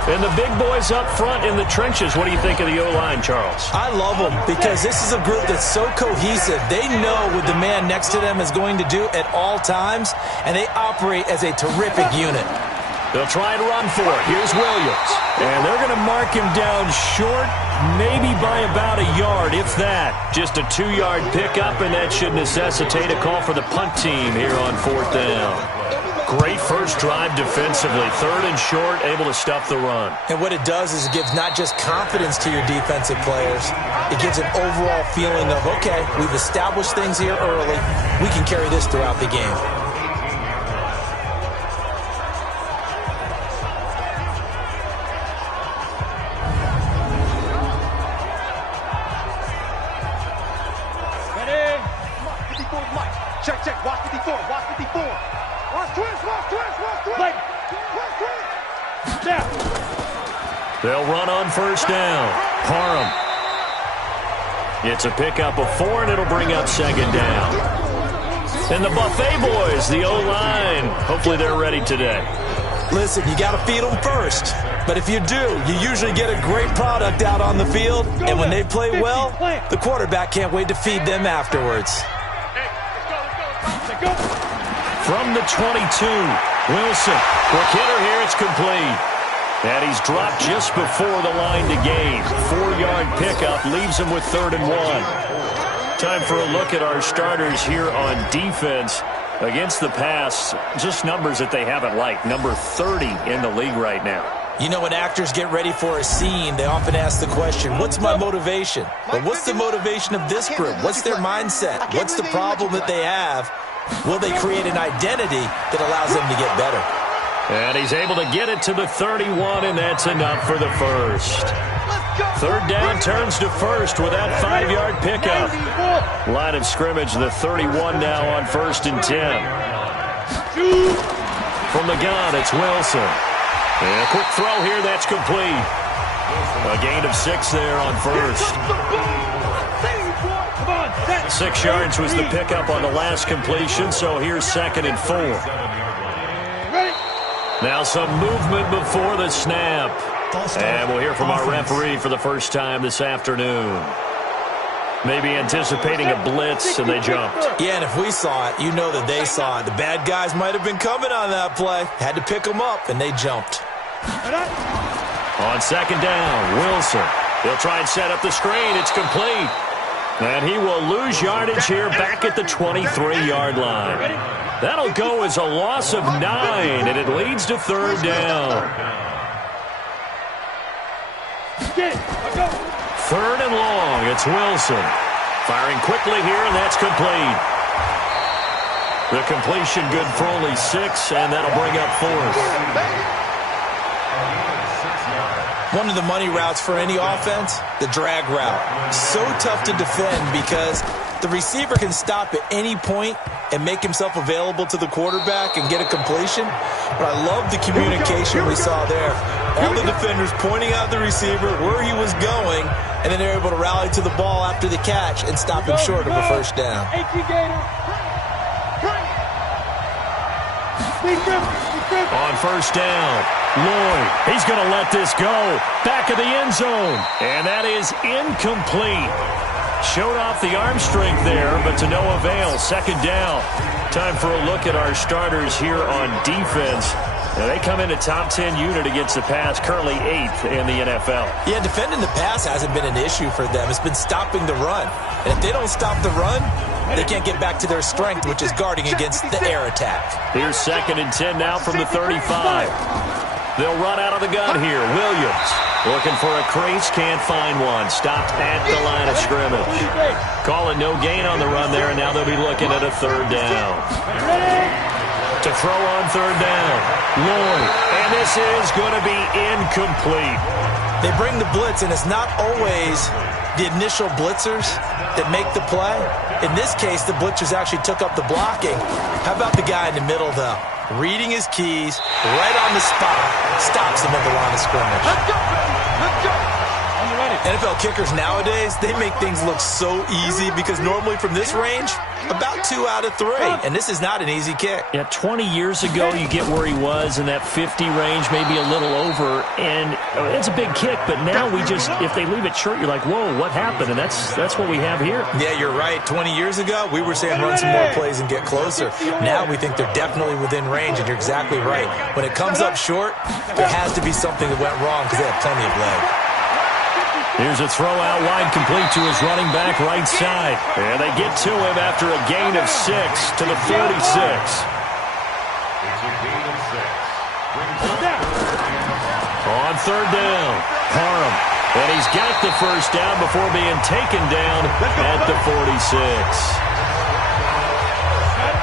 And the big boys up front in the trenches. What do you think of the O-line, Charles? I love them because this is a group that's so cohesive. They know what the man next to them is going to do at all times, and they operate as a terrific unit. They'll try and run for it. Here's Williams. And they're going to mark him down short, maybe by about a yard, if that. Just a 2-yard pickup, and that should necessitate a call for the punt team here on 4th down. Great first drive defensively. 3rd and short, able to stuff the run. And what it does is it gives not just confidence to your defensive players, it gives an overall feeling of, okay, we've established things here early. We can carry this throughout the game. Check. Watch 54. Watch 54. Watch twist. They'll run on 1st down. Parham. It's a pickup of 4, and it'll bring up 2nd down. And the Buffet boys, the O-line, hopefully they're ready today. Listen, you got to feed them first. But if you do, you usually get a great product out on the field. And when they play well, the quarterback can't wait to feed them afterwards. From the 22, Wilson. Quick hitter here, it's complete. And he's dropped just before the line to gain. 4-yard pickup leaves him with 3rd and 1. Time for a look at our starters here on defense. Against the pass, just numbers that they haven't liked. Number 30 in the league right now. You know, when actors get ready for a scene, they often ask the question, what's my motivation? Well, what's the motivation of this group? What's their mindset? What's the problem that they have? Will they create an identity that allows them to get better? And he's able to get it to the 31, and that's enough for the first. 3rd down turns to 1st with that 5-yard pickup. Line of scrimmage, the 31 now on 1st and 10. From the gun, it's Wilson. And a quick throw here, that's complete. A gain of 6 there on 1st. 6 yards was the pickup on the last completion, so here's 2nd and 4. Now some movement before the snap. And we'll hear from our referee for the first time this afternoon. Maybe anticipating a blitz, and they jumped. Yeah, and if we saw it, you know that they saw it. The bad guys might have been coming on that play. Had to pick them up, and they jumped. On 2nd down, Wilson. He'll try and set up the screen. It's complete. And he will lose yardage here back at the 23-yard line. That'll go as a loss of 9, and it leads to 3rd down. 3rd and long, it's Wilson. Firing quickly here, and that's complete. The completion good for only 6, and that'll bring up 4th. One of the money routes for any offense, the drag route. So tough to defend because the receiver can stop at any point and make himself available to the quarterback and get a completion. But I love the communication we saw there. All the defenders pointing out the receiver, where he was going, and then they're able to rally to the ball after the catch and stop him short of a 1st down. On first down, Lloyd, he's going to let this go. Back of the end zone. And that is incomplete. Showed off the arm strength there, but to no avail. Second down. Time for a look at our starters here on defense. Now they come in a top 10 unit against the pass, currently 8th in the NFL. Yeah, defending the pass hasn't been an issue for them. It's been stopping the run. And if they don't stop the run, they can't get back to their strength, which is guarding against the air attack. Here's 2nd and 10 now from the 35. They'll run out of the gun here. Williams looking for a crease, can't find one. Stopped at the line of scrimmage. Call it no gain on the run there, and now they'll be looking at a 3rd down. To throw on 3rd down, Lloyd, and this is going to be incomplete. They bring the blitz, and it's not always the initial blitzers that make the play. In this case, the blitzers actually took up the blocking. How about the guy in the middle, though? Reading his keys, right on the spot, stops him at the line of scrimmage. Let's go, baby. Let's go. NFL kickers nowadays, they make things look so easy because normally from this range, about 2 out of 3. And this is not an easy kick. Yeah, 20 years ago, you get where he was in that 50 range, maybe a little over, and it's a big kick, but now we just, if they leave it short, you're like, whoa, what happened? And that's what we have here. Yeah, you're right. 20 years ago, we were saying run some more plays and get closer. Now we think they're definitely within range, and you're exactly right. When it comes up short, there has to be something that went wrong because they have plenty of leg. Here's a throw out wide, complete to his running back right side. And they get to him after a gain of 6 to the 46. On 3rd down, Parham. And he's got the 1st down before being taken down at the 46.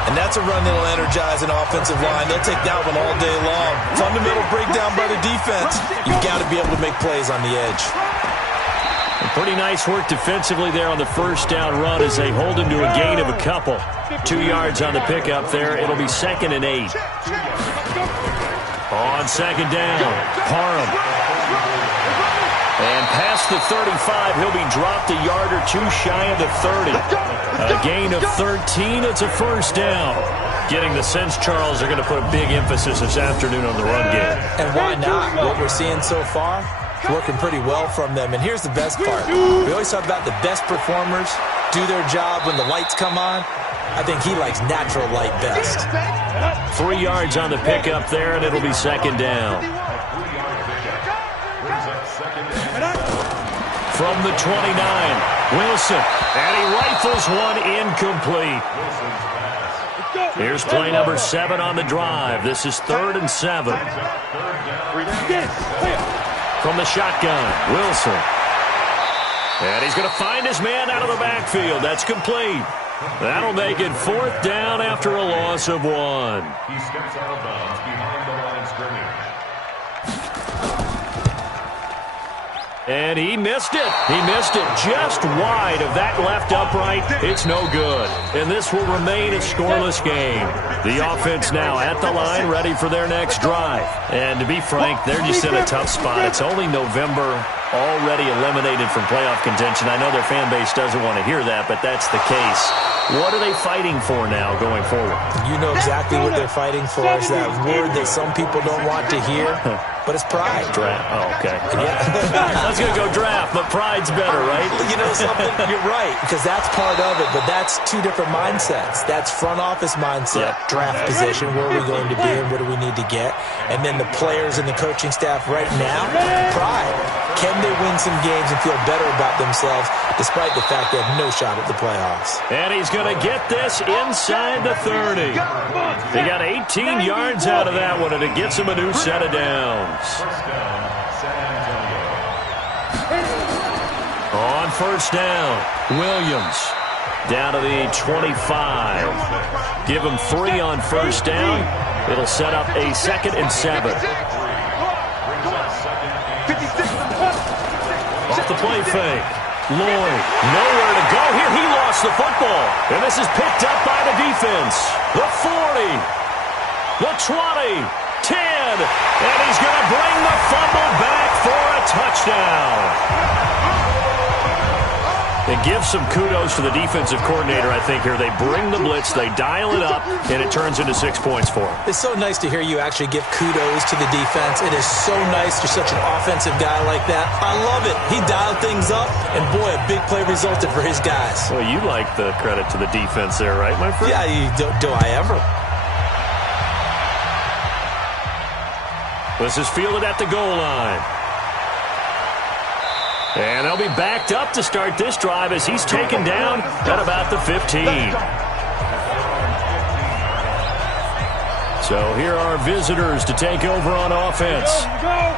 And that's a run that'll energize an offensive line. They'll take that one all day long. Fundamental breakdown by the defense. You've got to be able to make plays on the edge. Pretty nice work defensively there on the 1st down run as they hold him to a gain of a couple. 2 yards on the pickup there. It'll be 2nd and 8. On 2nd down, Parham. And past the 35, he'll be dropped a yard or 2 shy of the 30. A gain of 13, it's a 1st down. Getting the sense, Charles, they're going to put a big emphasis this afternoon on the run game. And why not? What we're seeing so far, working pretty well from them. And here's the best part. We always talk about the best performers do their job when the lights come on. I think he likes natural light best. 3 yards on the pickup there, and it'll be 2nd down. From the 29, Wilson, and he rifles one incomplete. Here's play number 7 on the drive. This is 3rd and 7. From the shotgun, Wilson. And he's going to find his man out of the backfield. That's complete. That'll make it 4th down after a loss of 1. He steps out of bounds behind the line of scrimmage. And he missed it. He missed it just wide of that left upright. It's no good. And this will remain a scoreless game. The offense now at the line, ready for their next drive. And to be frank, they're just in a tough spot. It's only November, already eliminated from playoff contention. I know their fan base doesn't want to hear that, but that's the case. What are they fighting for now going forward? You know exactly what they're fighting for. Is that word that some people don't want to hear, but it's pride. Draft. Oh, okay. Yeah. I was going to go draft, but pride's better, right? You know something? You're right, because that's part of it, but that's 2 different mindsets. That's front office mindset, draft position, where are we going to be and what do we need to get? And then the players and the coaching staff right now, pride. Can they win some games and feel better about themselves despite the fact they have no shot at the playoffs? And he's going to get this inside the 30. They got 18 yards out of that one, and it gets him a new set of downs. On 1st down, Williams down to the 25. Give him 3 on 1st down. It'll set up a 2nd and 7. Off the play fake. Lloyd, nowhere to go here. He lost the football. And this is picked up by the defense. The 40, the 20, 10. And he's going to bring the fumble back for a touchdown. And give some kudos to the defensive coordinator, I think, here. They bring the blitz, they dial it up, and it turns into 6 points for them. It's so nice to hear you actually give kudos to the defense. It is so nice you're such an offensive guy like that. I love it. He dialed things up, and boy, a big play resulted for his guys. Well, you like the credit to the defense there, right, my friend? Yeah, do I ever? This is fielded at the goal line. And they'll be backed up to start this drive as he's taken down at about the 15. So here are visitors to take over on offense. Go!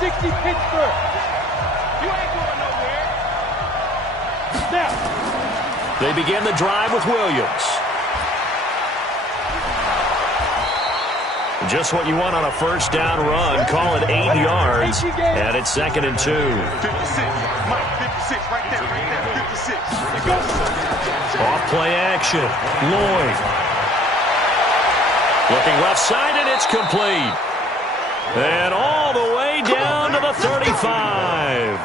60 Pittsburgh. You ain't going nowhere. Snap. They begin the drive with Williams. Just what you want on a first down run. Call it 8 yards. And it's 2nd and 2. 56. Mike, 56 right there. 56. Off play action. Lloyd. Looking left side, and it's complete. And all the way down to the 35.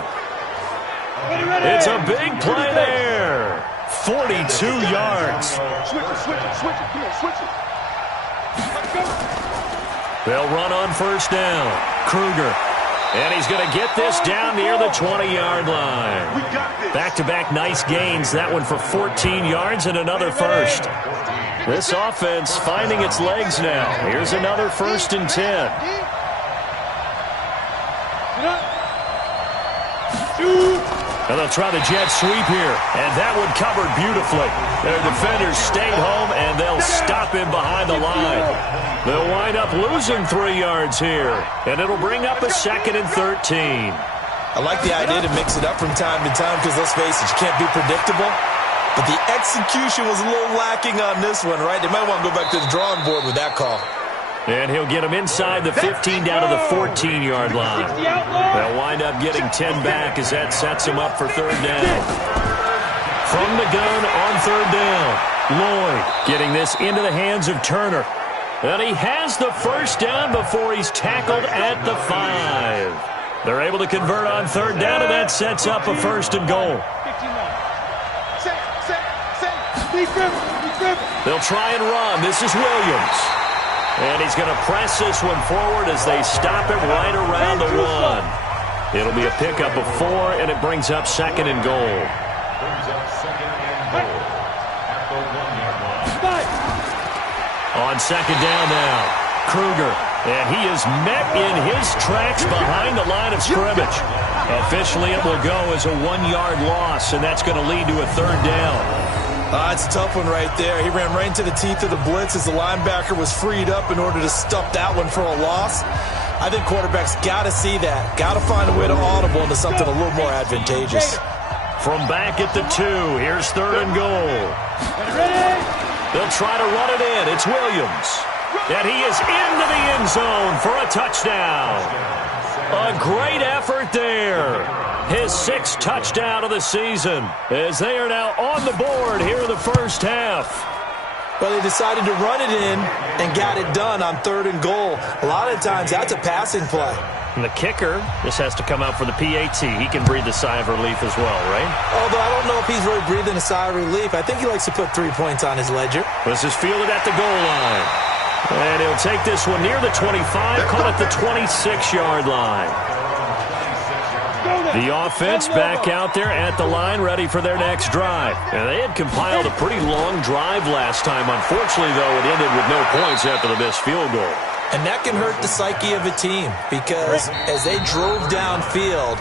It's a big play there. 42 yards. Switch it. Come on, switch it. They'll run on first down. Kruger. And he's going to get this down near the 20-yard line. Back-to-back nice gains. That one for 14 yards and another first. This offense finding its legs now. Here's another 1st and 10. And they'll try the jet sweep here. And that one covered beautifully. Their defenders stayed home, and they'll stop him behind the line. They'll wind up losing 3 yards here. And it'll bring up a 2nd and 13. I like the idea to mix it up from time to time because, let's face it, you can't be predictable. But the execution was a little lacking on this one, right? They might want to go back to the drawing board with that call. And he'll get him inside the 15 down to the 14-yard line. They'll wind up getting 10 back as that sets him up for 3rd down. From the gun on 3rd down. Lloyd getting this into the hands of Turner. And he has the first down before he's tackled at the 5. They're able to convert on 3rd down, and that sets up a 1st and goal. They'll try and run. This is Williams. And he's going to press this one forward as they stop it right around the 1. It'll be a pickup of 4, and it brings up 2nd and goal. On 2nd down now, Kruger. And he is met in his tracks behind the line of scrimmage. Officially, it will go as a 1-yard loss, and that's going to lead to a 3rd down. It's a tough one right there. He ran right into the teeth of the blitz as the linebacker was freed up in order to stuff that one for a loss. I think quarterbacks got to see that. Got to find a way to audible into something a little more advantageous. From back at the 2, here's 3rd and goal. They'll try to run it in. It's Williams. And he is into the end zone for a touchdown. A great effort there. His 6th touchdown of the season as they are now on the board here in the first half. Well, they decided to run it in and got it done on 3rd and goal. A lot of times that's a passing play. And the kicker, this has to come out for the PAT. He can breathe a sigh of relief as well, right? Although I don't know if he's really breathing a sigh of relief. I think he likes to put 3 points on his ledger. This is fielded at the goal line. And he'll take this one near the 25, call it the 26-yard line. The offense back out there at the line, ready for their next drive. And they had compiled a pretty long drive last time. Unfortunately, though, it ended with no points after the missed field goal. And that can hurt the psyche of a team because as they drove downfield,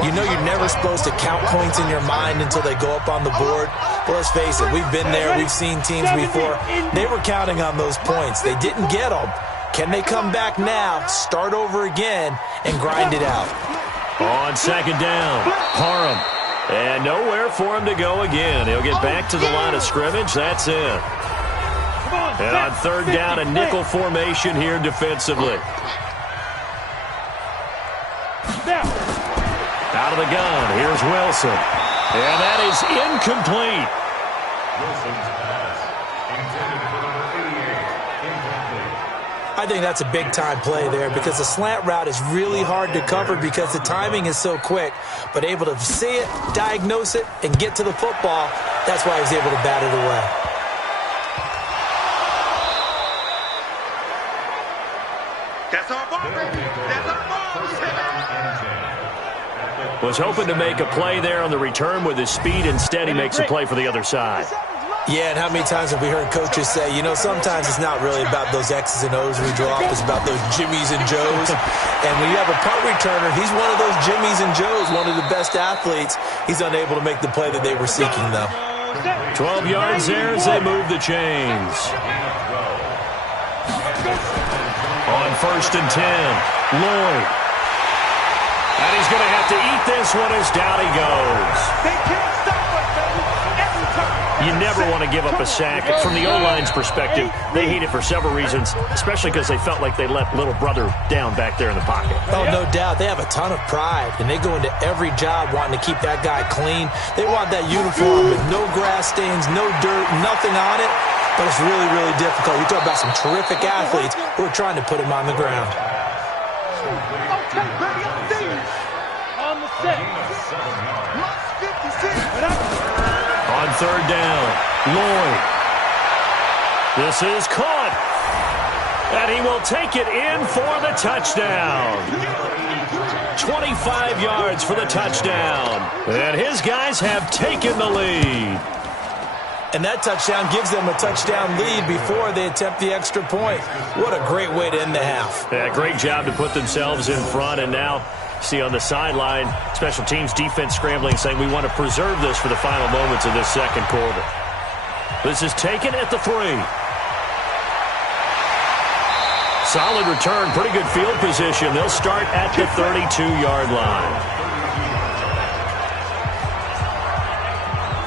you know you're never supposed to count points in your mind until they go up on the board. But let's face it, we've been there. We've seen teams before. They were counting on those points. They didn't get them. Can they come back now, start over again, and grind it out? On 2nd down, Parham. And nowhere for him to go again. He'll get back to the line of scrimmage. That's it. And on 3rd down, a nickel formation here defensively. Out of the gun, here's Wilson. And that is incomplete. Wilson's pass intended for number 88, incomplete. I think that's a big-time play there because the slant route is really hard to cover because the timing is so quick. But able to see it, diagnose it, and get to the football, that's why he was able to bat it away. That's our ball, baby. That's our ball. Was hoping to make a play there on the return with his speed. Instead, he makes a play for the other side. Yeah, and how many times have we heard coaches say, you know, sometimes it's not really about those X's and O's we drop. It's about those Jimmies and Joes. And when you have a punt returner, he's one of those Jimmies and Joes, one of the best athletes. He's unable to make the play that they were seeking, though. 12 yards there as they move the chains. On 1st and 10, Lloyd. And he's going to have to eat this one as down he goes. They can't stop us, baby. Every time. You never want to give up a sack. From the O-line's perspective, they hate it for several reasons, especially because they felt like they let little brother down back there in the pocket. Oh, no doubt. They have a ton of pride, and they go into every job wanting to keep that guy clean. They want that uniform with no grass stains, no dirt, nothing on it. But it's really, really difficult. You talk about some terrific athletes who are trying to put him on the ground. Okay, baby, I'm there. On the set. Lost 56. On 3rd down, Lloyd. This is caught. And he will take it in for the touchdown. 25 yards for the touchdown. And his guys have taken the lead. And that touchdown gives them a touchdown lead before they attempt the extra point. What a great way to end the half. Yeah, great job to put themselves in front. And now, see on the sideline, special teams defense scrambling, saying we want to preserve this for the final moments of this second quarter. This is taken at the 3. Solid return, pretty good field position. They'll start at the 32-yard line.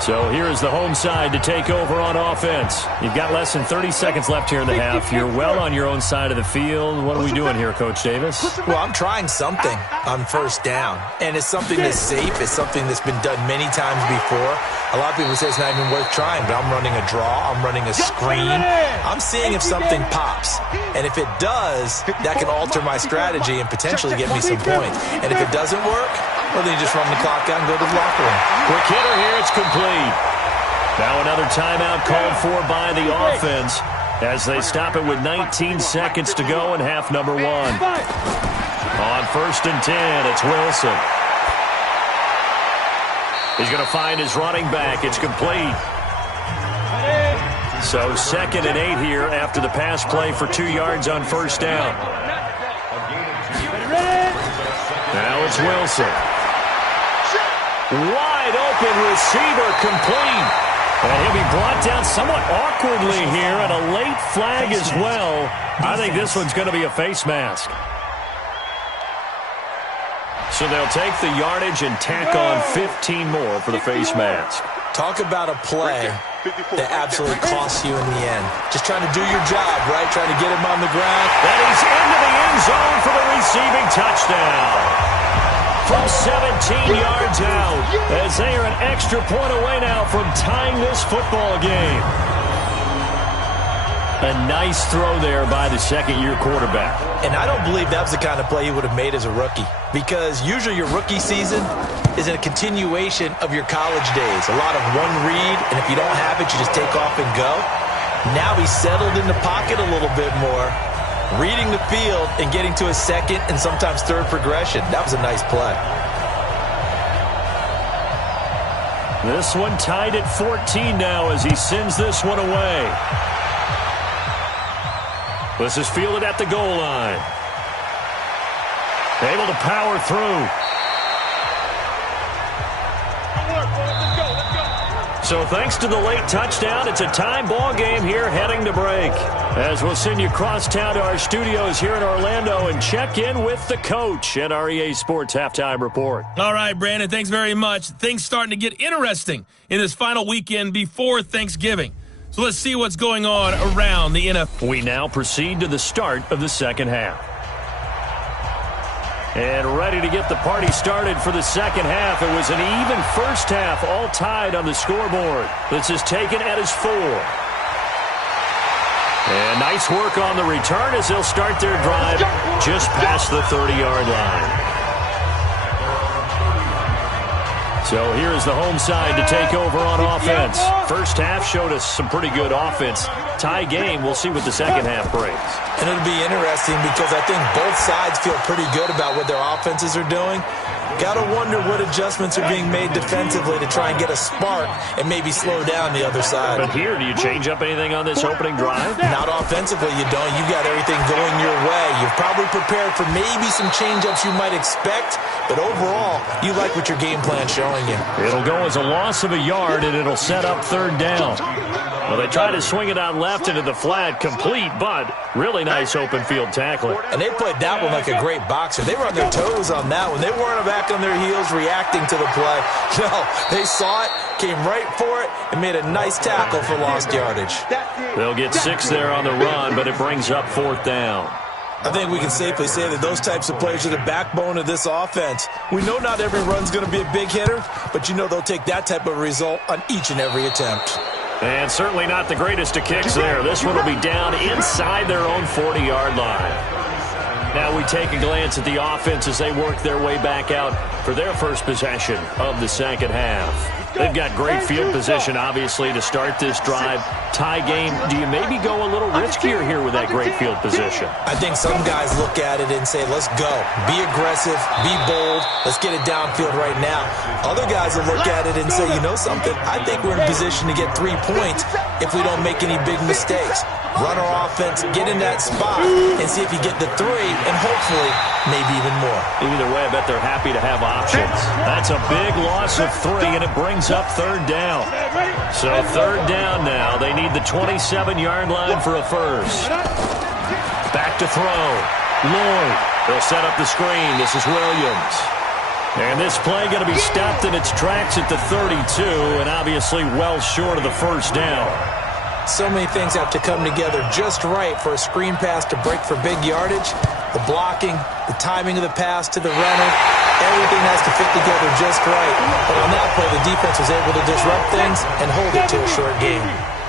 So here is the home side to take over on offense. You've got less than 30 seconds left here in the half. You're well on your own side of the field. What are we doing here, Coach Davis? Well, I'm trying something on 1st down. And it's something that's safe. It's something that's been done many times before. A lot of people say it's not even worth trying, but I'm running a draw. I'm running a screen. I'm seeing if something pops. And if it does, that can alter my strategy and potentially get me some points. And if it doesn't work, well, then you just run the clock out and go to the locker room. Quick hitter here. It's complete. Now another timeout called for by the offense as they stop it with 19 seconds to go in half number 1. On 1st and 10, it's Wilson. He's going to find his running back. It's complete. So 2nd and 8 here after the pass play for 2 yards on 1st down. Now it's Wilson. Wide open receiver complete. And he'll be brought down somewhat awkwardly here, and a late flag as well. I think this one's going to be a face mask. So they'll take the yardage and tack on 15 more for the face mask. Talk about a play that absolutely costs you in the end. Just trying to do your job, right? Trying to get him on the ground. And he's into the end zone for the receiving touchdown. From 17 yards out, as they are an extra point away now from tying this football game. A nice throw there by the second-year quarterback. And I don't believe that was the kind of play he would have made as a rookie, because usually your rookie season is a continuation of your college days. A lot of one read, and if you don't have it, you just take off and go. Now he's settled in the pocket a little bit more, reading the field and getting to a second and sometimes third progression. That was a nice play. This one tied at 14 now as he sends this one away. This is fielded at the goal line. Able to power through. So thanks to the late touchdown, it's a time ball game here heading to break. As we'll send you across town to our studios here in Orlando and check in with the coach at our EA Sports Halftime Report. All right, Brandon, thanks very much. Things starting to get interesting in this final weekend before Thanksgiving. So let's see what's going on around the NFL. We now proceed to the start of the second half. And ready to get the party started for the second half. It was an even first half, all tied on the scoreboard. This is taken at his 4. And Nice work on the return as they'll start their drive just past the 30-yard line. So here's the home side to take over on offense. First half showed us some pretty good offense. Tie game, we'll see what the second half brings. And it'll be interesting because I think both sides feel pretty good about what their offenses are doing. Got to wonder what adjustments are being made defensively to try and get a spark and maybe slow down the other side. But here, do you change up anything on this opening drive? Not offensively, you don't. You got everything going your way. You've probably prepared for maybe some change-ups you might expect, but overall, you like what your game plan's showing you. It'll go as a loss of a yard, and it'll set up third down. Well, they try to swing it out left into the flat, complete, but really nice open field tackling. And they played that one like a great boxer. They were on their toes on that one. They weren't back on their heels reacting to the play. No, they saw it, came right for it, and made a nice tackle for lost yardage. They'll get 6 there on the run, but it brings up fourth down. I think we can safely say that those types of plays are the backbone of this offense. We know not every run's going to be a big hitter, but you know they'll take that type of result on each and every attempt. And certainly not the greatest of kicks there. This one will be down inside their own 40-yard line. Now we take a glance at the offense as they work their way back out for their first possession of the second half. They've got great field position, obviously, to start this drive. Tie game, do you maybe go a little riskier here with that great field position? I think some guys look at it and say, let's go. Be aggressive. Be bold. Let's get it downfield right now. Other guys will look at it and say, you know something? I think we're in a position to get 3 points if we don't make any big mistakes. Run our offense, get in that spot, and see if you get the 3, and hopefully maybe even more. Either way, I bet they're happy to have options. That's a big loss of 3, and it brings up third down. So third down now. They need the 27-yard line for a first. Back to throw. Lloyd. They'll set up the screen. This is Williams. And this play going to be stopped in its tracks at the 32, and obviously well short of the first down. So many things have to come together just right for a screen pass to break for big yardage. The blocking, the timing of the pass to the runner, everything has to fit together just right. But on that play, the defense was able to disrupt things and hold it to a short game.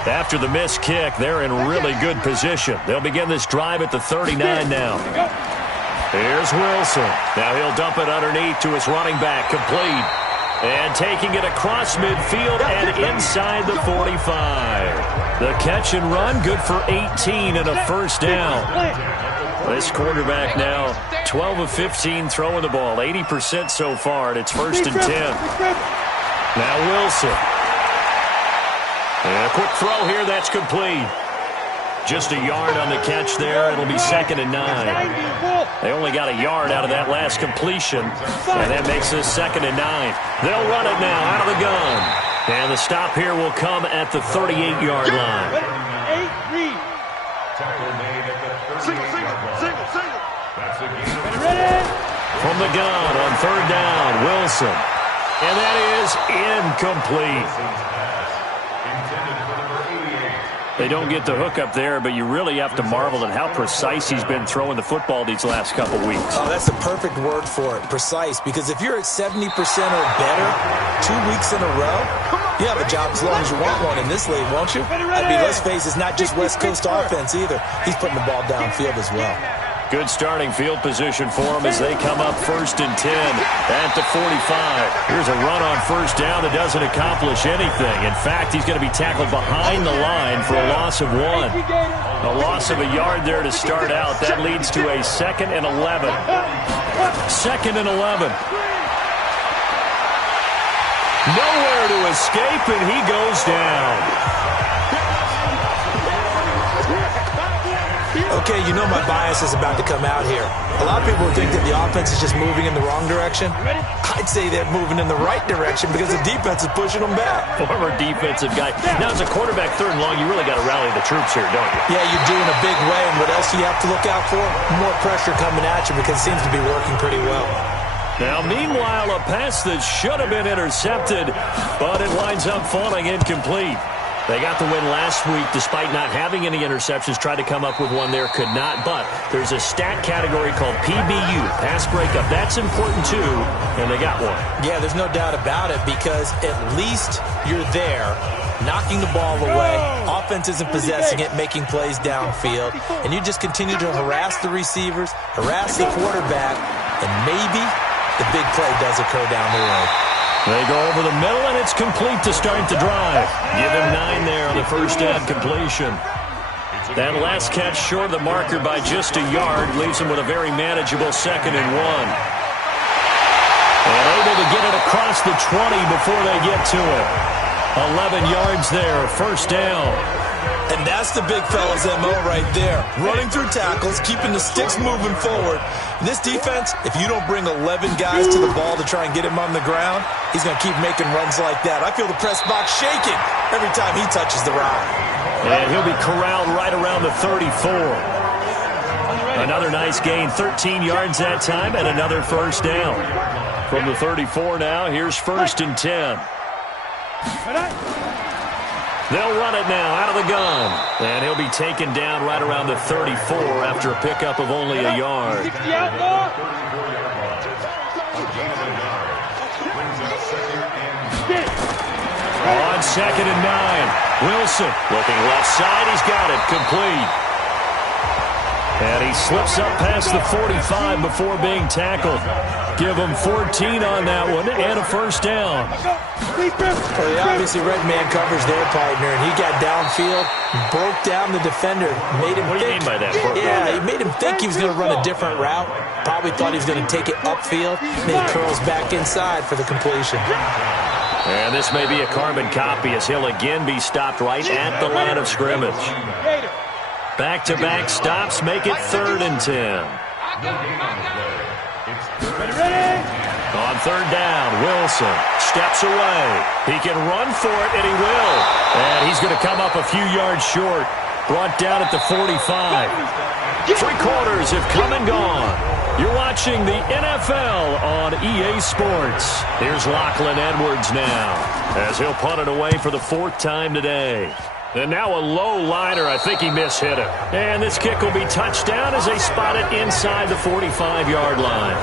After the missed kick, they're in really good position. They'll begin this drive at the 39 now. Here's Wilson. Now he'll dump it underneath to his running back, complete. And taking it across midfield and inside the 45. The catch and run, good for 18 and a first down. This quarterback now 12 of 15 throwing the ball, 80% so far, and it's 1st and 10. Now Wilson. And a quick throw here, that's complete. Just a yard on the catch there. It'll be 2nd and 9. They only got a yard out of that last completion, and that makes this 2nd and 9. They'll run it now out of the gun. And the stop here will come at the 38-yard line. From the gun on third down, Wilson. And that is incomplete. They don't get the hook up there, but you really have to marvel at how precise he's been throwing the football these last couple weeks. Oh, that's the perfect word for it, precise, because if you're at 70% or better 2 weeks in a row, you have a job as long as you want one in this league, won't you? I mean, let's face it, it's not just West Coast offense either. He's putting the ball downfield as well. Good starting field position for them as they come up 1st and 10 at the 45. Here's a run on first down that doesn't accomplish anything. In fact, he's going to be tackled behind the line for a loss of 1. A loss of a yard there to start out. That leads to a 2nd and 11. 2nd and 11. Nowhere to escape, and he goes down. Okay, you know my bias is about to come out here. A lot of people think that the offense is just moving in the wrong direction. I'd say they're moving in the right direction because the defense is pushing them back. Former defensive guy. Now, as a quarterback 3rd and long, you really got to rally the troops here, don't you? Yeah, you do in a big way. And what else do you have to look out for? More pressure coming at you because it seems to be working pretty well. Now, meanwhile, a pass that should have been intercepted, but it winds up falling incomplete. They got the win last week despite not having any interceptions. Tried to come up with one there, could not. But there's a stat category called PBU, pass breakup. That's important too, and they got one. Yeah, there's no doubt about it because at least you're there, knocking the ball away. Offense isn't possessing it, making plays downfield. And you just continue to harass the receivers, harass the quarterback, and maybe the big play does occur down the road. They go over the middle, and it's complete to start the drive. Give him 9 there on the first down completion. That last catch short of the marker by just a yard leaves him with a very manageable 2nd and 1. And able to get it across the 20 before they get to it. 11 yards there, first down. And that's the big fella's MO right there. Running through tackles, keeping the sticks moving forward. And this defense, if you don't bring 11 guys to the ball to try and get him on the ground, he's going to keep making runs like that. I feel the press box shaking every time he touches the rock. And he'll be corralled right around the 34. Another nice gain, 13 yards that time, and another first down. From the 34 now, here's 1st and 10. They'll run it now out of the gun. And he'll be taken down right around the 34 after a pickup of only a yard. On 2nd and 9. Wilson looking left side. He's got it. Complete. And he slips up past the 45 before being tackled. Give him 14 on that one and a first down. Well, he obviously read man coverage there, partner, and he got downfield, broke down the defender, made him What do you mean by that? Yeah, he made him think he was going to run a different route. Probably thought he was going to take it upfield. Then he curls back inside for the completion. And this may be a carbon copy as he'll again be stopped right at the line of scrimmage. Back-to-back stops make it 3rd and 10. On 3rd down, Wilson steps away. He can run for it, and he will. And he's going to come up a few yards short. Brought down at the 45. 3 quarters have come and gone. You're watching the NFL on EA Sports. Here's Lachlan Edwards now as he'll punt it away for the 4th time today. And now a low liner. I think he mishit it. And this kick will be touchdown as they spot it inside the 45-yard line.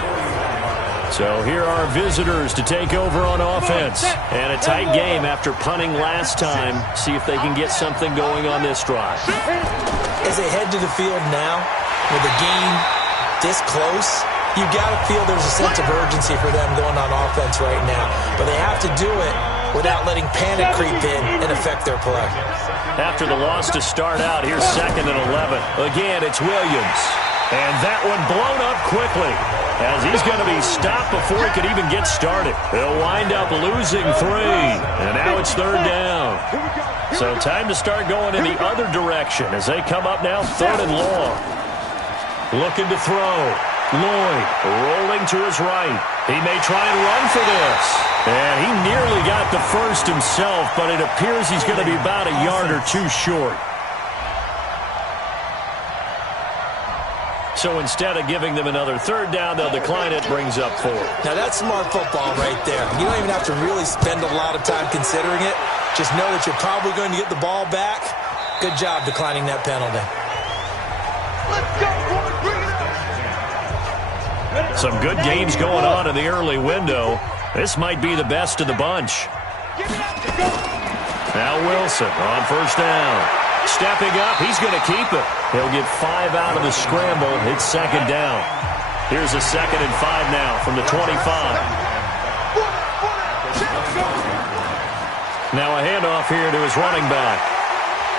So here are visitors to take over on offense. And a tight game after punting last time. See if they can get something going on this drive. As they head to the field now, with the game this close, you got to feel there's a sense of urgency for them going on offense right now. But they have to do it without letting panic creep in and affect their play. After the loss to start out, here's 2nd and 11. Again, it's Williams. And that one blown up quickly as he's going to be stopped before he could even get started. They'll wind up losing 3. And now it's 3rd down. So time to start going in the other direction as they come up now 3rd and long. Looking to throw. Lloyd rolling to his right. He may try and run for this. And he nearly got the first himself, but it appears he's going to be about a yard or 2 short. So instead of giving them another 3rd down, they'll decline it, brings up 4. Now that's smart football right there. You don't even have to really spend a lot of time considering it. Just know that you're probably going to get the ball back. Good job declining that penalty. Some good games going on in the early window. This might be the best of the bunch. Now Wilson on 1st down. Stepping up, he's going to keep it. He'll get 5 out of the scramble. It's 2nd down. Here's a 2nd and 5 now from the 25. Now a handoff here to his running back.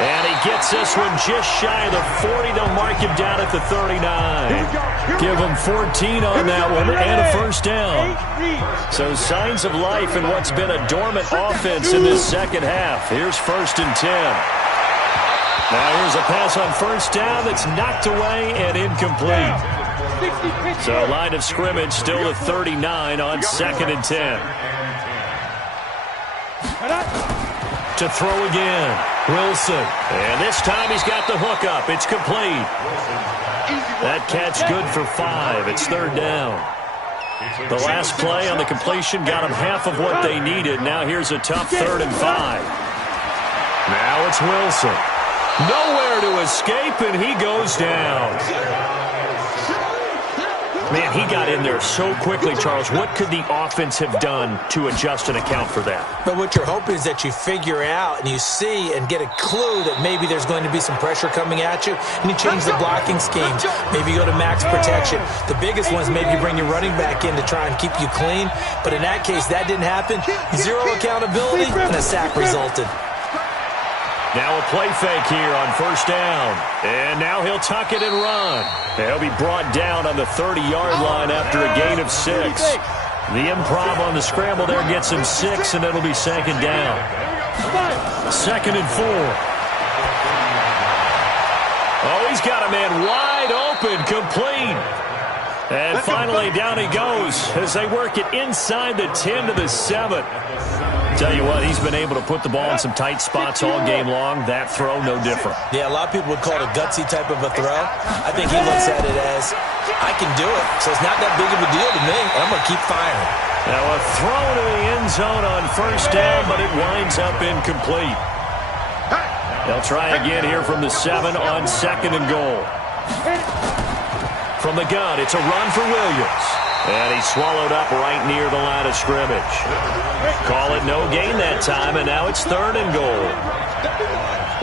And he gets this one just shy of the 40. They'll mark him down at the 39. Give him 14 on that one and a 1st down. So signs of life in what's been a dormant offense in this 2nd half. Here's 1st and 10. Now here's a pass on 1st down that's knocked away and incomplete. So line of scrimmage still at 39 on 2nd and 10. To throw again. Wilson. And this time he's got the hook up. It's complete. That catch good for 5. It's 3rd down. The last play on the completion got them half of what they needed. Now here's a tough 3rd and 5. Now it's Wilson. Nowhere to escape, and he goes down. Man, he got in there so quickly, Charles. What could the offense have done to adjust and account for that? But what you're hoping is that you figure out and you see and get a clue that maybe there's going to be some pressure coming at you, and you change the blocking scheme. Maybe you go to max protection. The biggest one is maybe you bring your running back in to try and keep you clean. But in that case, that didn't happen. Zero accountability, and a sack resulted. Now a play fake here on first down. And now he'll tuck it and run. He'll be brought down on the 30-yard line after a gain of 6. The improv on the scramble there gets him 6, and it'll be second down. 2nd and 4. Oh, he's got a man wide open, complete. And finally, down he goes as they work it inside the 10 to the 7. Tell you what, he's been able to put the ball in some tight spots all game long. That throw, no different. Yeah, a lot of people would call it a gutsy type of a throw. I think he looks at it as, I can do it, so it's not that big of a deal to me. I'm going to keep firing. Now a throw to the end zone on first down, but it winds up incomplete. They'll try again here from the 7 on 2nd and goal. From the gun, it's a run for Williams. And he's swallowed up right near the line of scrimmage. Call it no gain that time, and now it's 3rd and goal.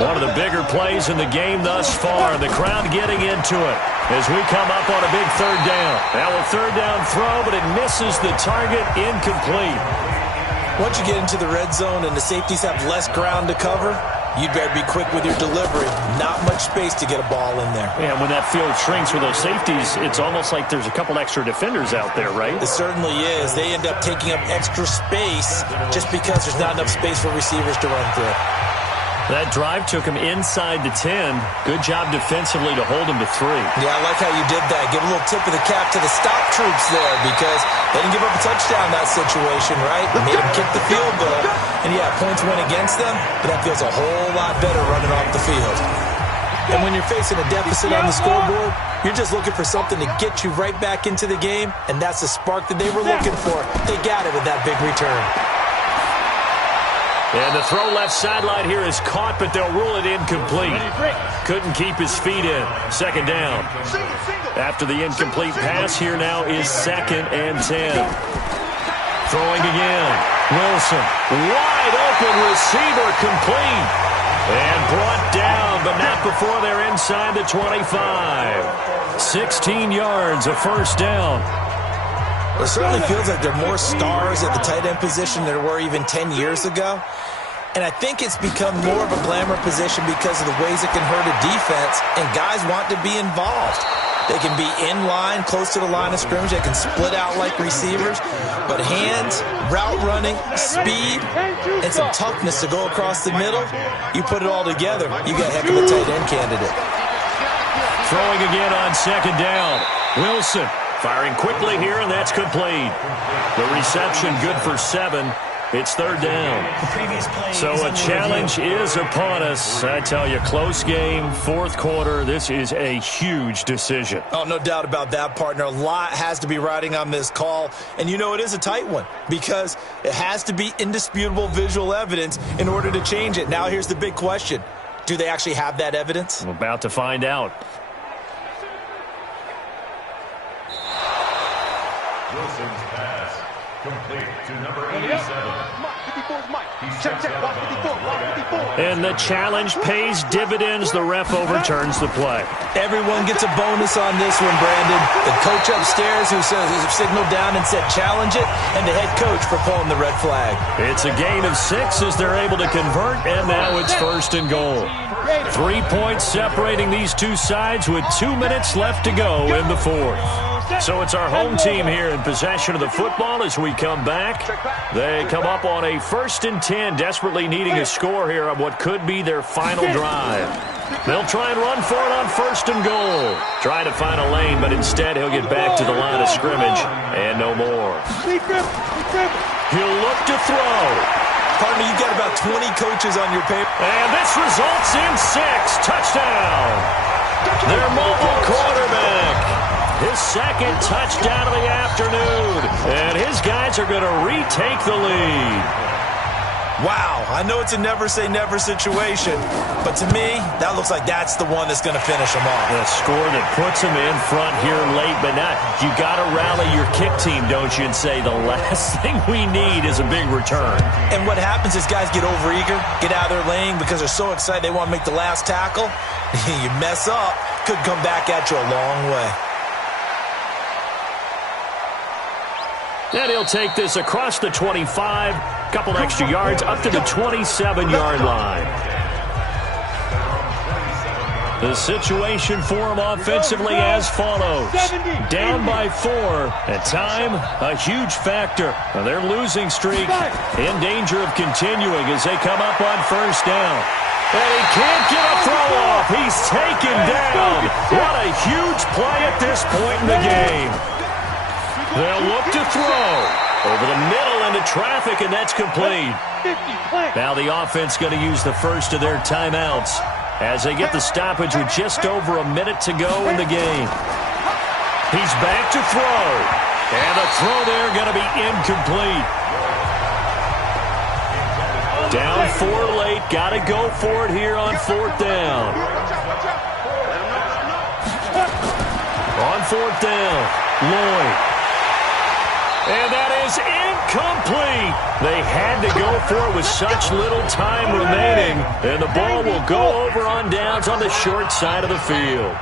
One of the bigger plays in the game thus far, and the crowd getting into it as we come up on a big 3rd down. Now a 3rd down throw, but it misses the target, incomplete. Once you get into the red zone and the safeties have less ground to cover, you'd better be quick with your delivery. Not much space to get a ball in there. Yeah, when that field shrinks with those safeties, it's almost like there's a couple extra defenders out there, right? It certainly is. They end up taking up extra space just because there's not enough space for receivers to run through. That drive took him inside the 10. Good job defensively to hold him to 3. Yeah, I like how you did that. Give a little tip of the cap to the stop troops there because they didn't give up a touchdown in that situation, right? They made them kick the field goal. And, yeah, points went against them, but that feels a whole lot better running off the field. And when you're facing a deficit on the scoreboard, you're just looking for something to get you right back into the game, and that's the spark that they were looking for. They got it with that big return. And the throw left sideline here is caught, but they'll rule it incomplete. Couldn't keep his feet in. 2nd down. After the incomplete pass, here now is 2nd and 10. Throwing again. Wilson. Wide open receiver, complete. And brought down, but not before they're inside the 25. 16 yards, a first down. It certainly feels like there are more stars at the tight end position than there were even 10 years ago. And I think it's become more of a glamour position because of the ways it can hurt a defense, and guys want to be involved. They can be in line, close to the line of scrimmage. They can split out like receivers. But hands, route running, speed, and some toughness to go across the middle, you put it all together, you got a heck of a tight end candidate. Throwing again on 2nd down. Wilson. Firing quickly here, and that's complete. The reception good for 7. It's 3rd down. So a challenge is upon us. I tell you, close game, 4th quarter. This is a huge decision. Oh, no doubt about that, partner. A lot has to be riding on this call. And you know it is a tight one because it has to be indisputable visual evidence in order to change it. Now here's the big question. Do they actually have that evidence? I'm about to find out. Wilson's pass complete to number 87. And the challenge pays dividends. The ref overturns the play. Everyone gets a bonus on this one, Brandon. The coach upstairs who signaled down and said challenge it, and the head coach for pulling the red flag. It's a gain of 6 as they're able to convert, and now it's 1st and goal. 3 points separating these two sides with 2 minutes left to go in the 4th. So it's our home team here in possession of the football as we come back. They come up on a 1st and 10, desperately needing a score here on what could be their final drive. They'll try and run for it on 1st and goal. Try to find a lane, but instead he'll get back to the line of scrimmage and no more. He'll look to throw. Partner, you've got about 20 coaches on your paper. And this results in 6. Touchdown. Their mobile quarterback. His 2nd touchdown of the afternoon. And his guys are going to retake the lead. Wow, I know it's a never-say-never situation, but to me, that looks like that's the one that's going to finish them off. The score that puts them in front here late, but now you got to rally your kick team, don't you, and say the last thing we need is a big return. And what happens is guys get overeager, get out of their lane because they're so excited they want to make the last tackle. You mess up, could come back at you a long way. And he'll take this across the 25, couple extra yards up to the 27-yard line. The situation for him offensively as follows. Down by 4. At time, a huge factor. Their losing streak in danger of continuing as they come up on first down. And he can't get a throw off. He's taken down. What a huge play at this point in the game. They'll look to throw. Over the middle into traffic, and that's complete. Now the offense going to use the first of their timeouts as they get the stoppage with just over a minute to go in the game. He's back to throw. And the throw there going to be incomplete. Down 4 late. Got to go for it here on 4th down. On 4th down, Lloyd. And that is incomplete. They had to go for it with such little time remaining. And the ball will go over on downs on the short side of the field.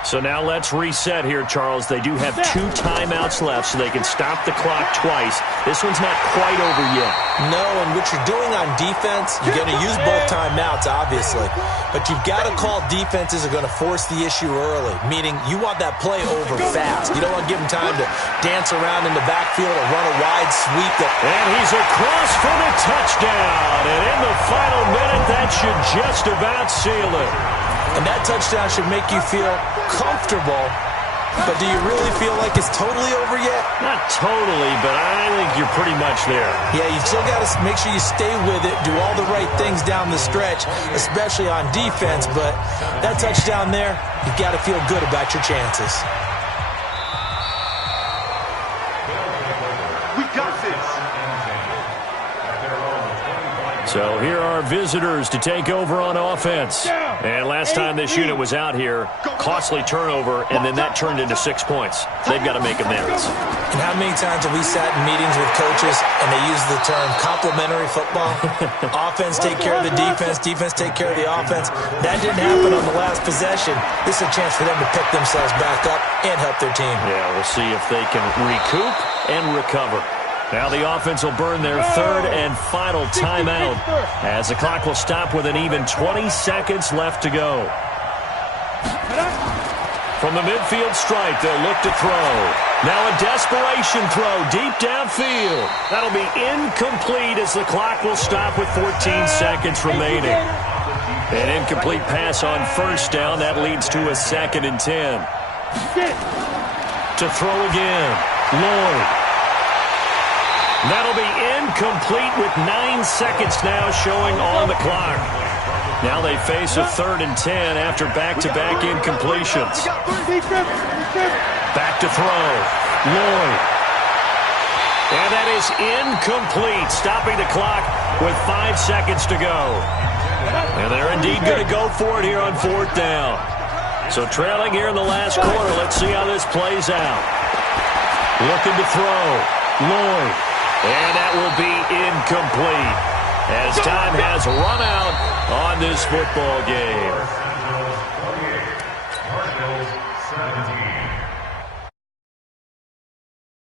So now let's reset here, Charles. They do have 2 timeouts left, so they can stop the clock twice. This one's not quite over yet. No, and what you're doing on defense, you're going to use both timeouts, obviously. But you've got to call defenses are going to force the issue early, meaning you want that play over fast. You don't want to give them time to dance around in the backfield or run a wide sweep. And he's across for the touchdown. And in the final minute, that should just about seal it. And that touchdown should make you feel comfortable. But do you really feel like it's totally over yet? Not totally, but I think you're pretty much there. Yeah, you still got to make sure you stay with it, do all the right things down the stretch, especially on defense. But that touchdown there, you've got to feel good about your chances. We got this. So here are visitors to take over on offense. And last time this unit was out here, costly turnover, and then that turned into 6 points. They've got to make amends. And how many times have we sat in meetings with coaches and they use the term complementary football? Offense take care of the defense, defense take care of the offense. That didn't happen on the last possession. This is a chance for them to pick themselves back up and help their team. Yeah, we'll see if they can recoup and recover. Now the offense will burn their 3rd and final timeout as the clock will stop with an even 20 seconds left to go. From the midfield stripe, they'll look to throw. Now a desperation throw deep downfield. That'll be incomplete as the clock will stop with 14 seconds remaining. An incomplete pass on first down. That leads to a 2nd and 10. To throw again, Lloyd. That'll be incomplete with 9 seconds now showing on the clock. Now they face a 3rd and 10 after back-to-back incompletions. Back to throw. Lloyd. And that is incomplete, stopping the clock with 5 seconds to go. And they're indeed going to go for it here on 4th down. So trailing here in the last quarter, let's see how this plays out. Looking to throw. Lloyd. And that will be incomplete as time has run out on this football game.